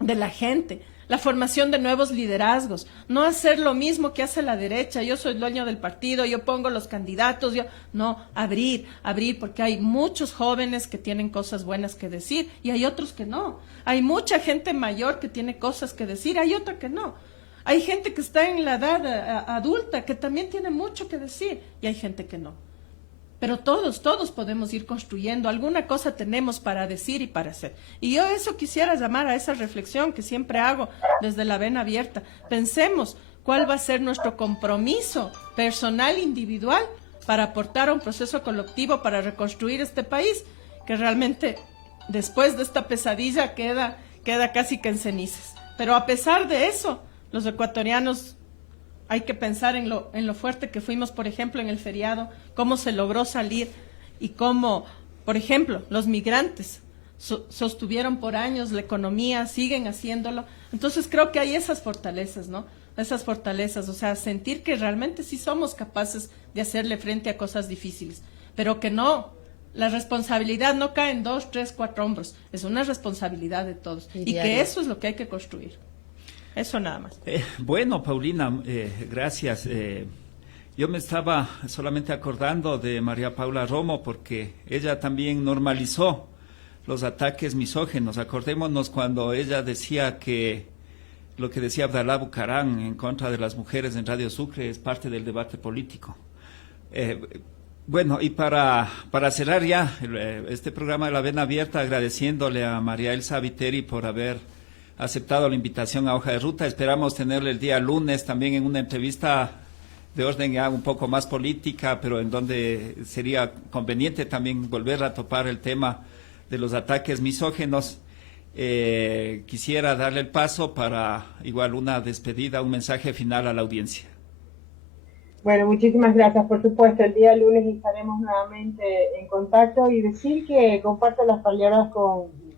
de la gente, la formación de nuevos liderazgos, no hacer lo mismo que hace la derecha, yo soy dueño del partido, yo pongo los candidatos, no, abrir, porque hay muchos jóvenes que tienen cosas buenas que decir y hay otros que no, hay mucha gente mayor que tiene cosas que decir, hay otra que no, hay gente que está en la edad adulta que también tiene mucho que decir y hay gente que no. Pero todos podemos ir construyendo, alguna cosa tenemos para decir y para hacer. Y yo eso quisiera llamar a esa reflexión que siempre hago desde la vena abierta. Pensemos cuál va a ser nuestro compromiso personal, individual, para aportar a un proceso colectivo para reconstruir este país, que realmente después de esta pesadilla queda casi que en cenizas. Pero a pesar de eso, los ecuatorianos hay que pensar en lo fuerte que fuimos, por ejemplo, en el feriado, cómo se logró salir y cómo, por ejemplo, los migrantes sostuvieron por años la economía, siguen haciéndolo. Entonces creo que hay esas fortalezas, ¿no? Esas fortalezas, o sea, sentir que realmente sí somos capaces de hacerle frente a cosas difíciles, pero que no, la responsabilidad no cae en 2, 3, 4 hombros, es una responsabilidad de todos. Y que eso es lo que hay que construir. Eso nada más. Bueno, Paulina, gracias. Yo me estaba solamente acordando de María Paula Romo porque ella también normalizó los ataques misógenos. Acordémonos cuando ella decía que lo que decía Abdalá Bucaram en contra de las mujeres en Radio Sucre es parte del debate político. Bueno, y para cerrar ya este programa de La Vena Abierta, agradeciéndole a María Elsa Viteri por haber aceptado la invitación a Hoja de Ruta. Esperamos tenerle el día lunes también en una entrevista de orden ya un poco más política, pero en donde sería conveniente también volver a topar el tema de los ataques misóginos. Quisiera darle el paso para igual una despedida, un mensaje final a la audiencia. Bueno, muchísimas gracias. Por supuesto, el día lunes estaremos nuevamente en contacto y decir que comparto las palabras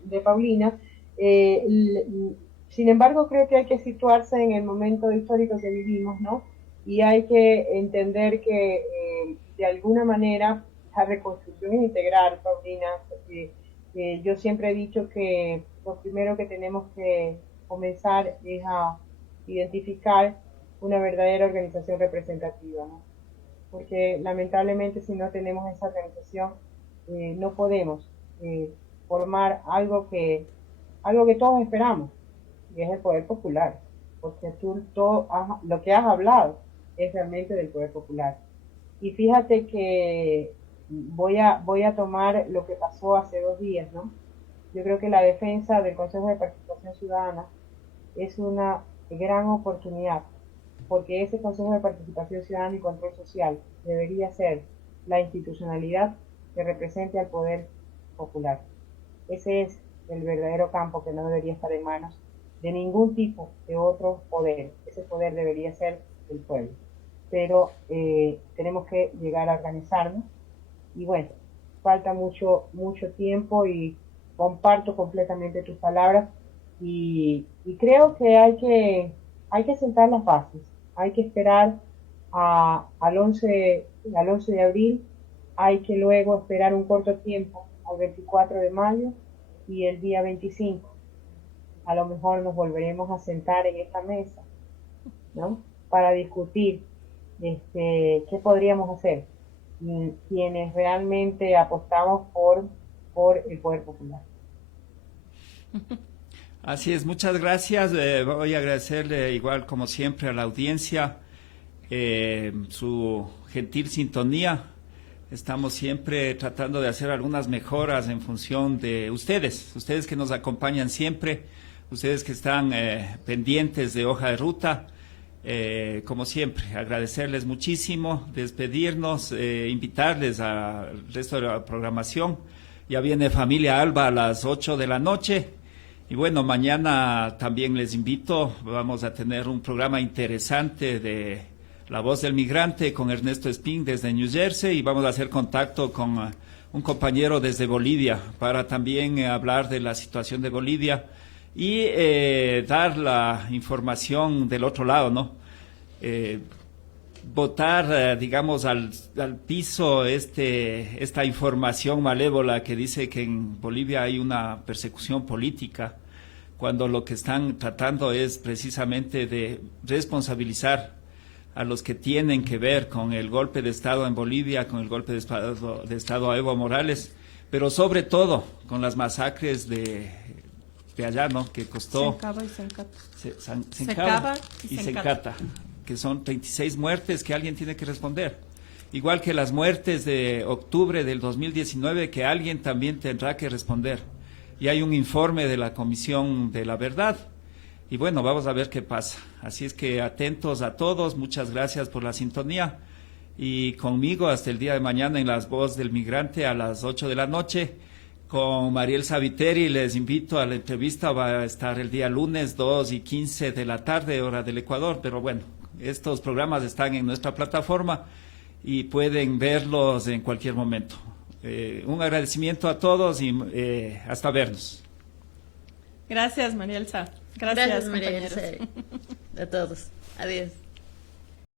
de Paulina. Sin embargo, creo que hay que situarse en el momento histórico que vivimos, ¿no? Y hay que entender que de alguna manera la reconstrucción es integral, Paulina. Yo siempre he dicho que lo primero que tenemos que comenzar es a identificar una verdadera organización representativa, ¿no? Porque lamentablemente si no tenemos esa organización no podemos formar algo que todos esperamos, y es el poder popular, porque lo que has hablado es realmente del poder popular. Y fíjate que voy a tomar lo que pasó hace 2 días, ¿no? Yo creo que la defensa del Consejo de Participación Ciudadana es una gran oportunidad, porque ese Consejo de Participación Ciudadana y Control Social debería ser la institucionalidad que represente al poder popular. Ese es el verdadero campo que no debería estar en manos de ningún tipo de otro poder. Ese poder debería ser del pueblo. Pero tenemos que llegar a organizarnos y bueno, falta mucho tiempo y comparto completamente tus palabras y creo que hay que sentar las bases. Hay que esperar al 11 de abril, hay que luego esperar un corto tiempo al 24 de mayo y el día 25. A lo mejor nos volveremos a sentar en esta mesa, ¿no? Para discutir qué podríamos hacer quienes realmente apostamos por el poder popular. Así es, muchas gracias. Voy a agradecerle igual como siempre a la audiencia su gentil sintonía. Estamos siempre tratando de hacer algunas mejoras en función de ustedes que nos acompañan siempre, ustedes que están pendientes de Hoja de Ruta. Como siempre, agradecerles muchísimo, despedirnos, invitarles al resto de la programación. Ya viene Familia Alba a las 8 de la noche. Y bueno, mañana también les invito, vamos a tener un programa interesante de La Voz del Migrante con Ernesto Espín desde New Jersey y vamos a hacer contacto con un compañero desde Bolivia para también hablar de la situación de Bolivia y dar la información del otro lado, ¿no? Botar, digamos, al piso esta información malévola que dice que en Bolivia hay una persecución política, cuando lo que están tratando es precisamente de responsabilizar a los que tienen que ver con el golpe de Estado en Bolivia, con el golpe de Estado a Evo Morales, pero sobre todo con las masacres de allá, ¿no? Que costó... Sencaba y Sencata. Sencaba y Sencata, que son 36 muertes que alguien tiene que responder. Igual que las muertes de octubre del 2019, que alguien también tendrá que responder. Y hay un informe de la Comisión de la Verdad. Y bueno, vamos a ver qué pasa. Así es que atentos a todos, muchas gracias por la sintonía. Y conmigo hasta el día de mañana en Las Voz del Migrante a las 8 de la noche. Con Mariel Saviteri les invito a la entrevista, va a estar el día lunes 2:15 de la tarde, hora del Ecuador. Pero bueno, estos programas están en nuestra plataforma y pueden verlos en cualquier momento. Un agradecimiento a todos y hasta vernos. Gracias, María Elsa. Gracias, compañeros. María Elsa. A todos. Adiós.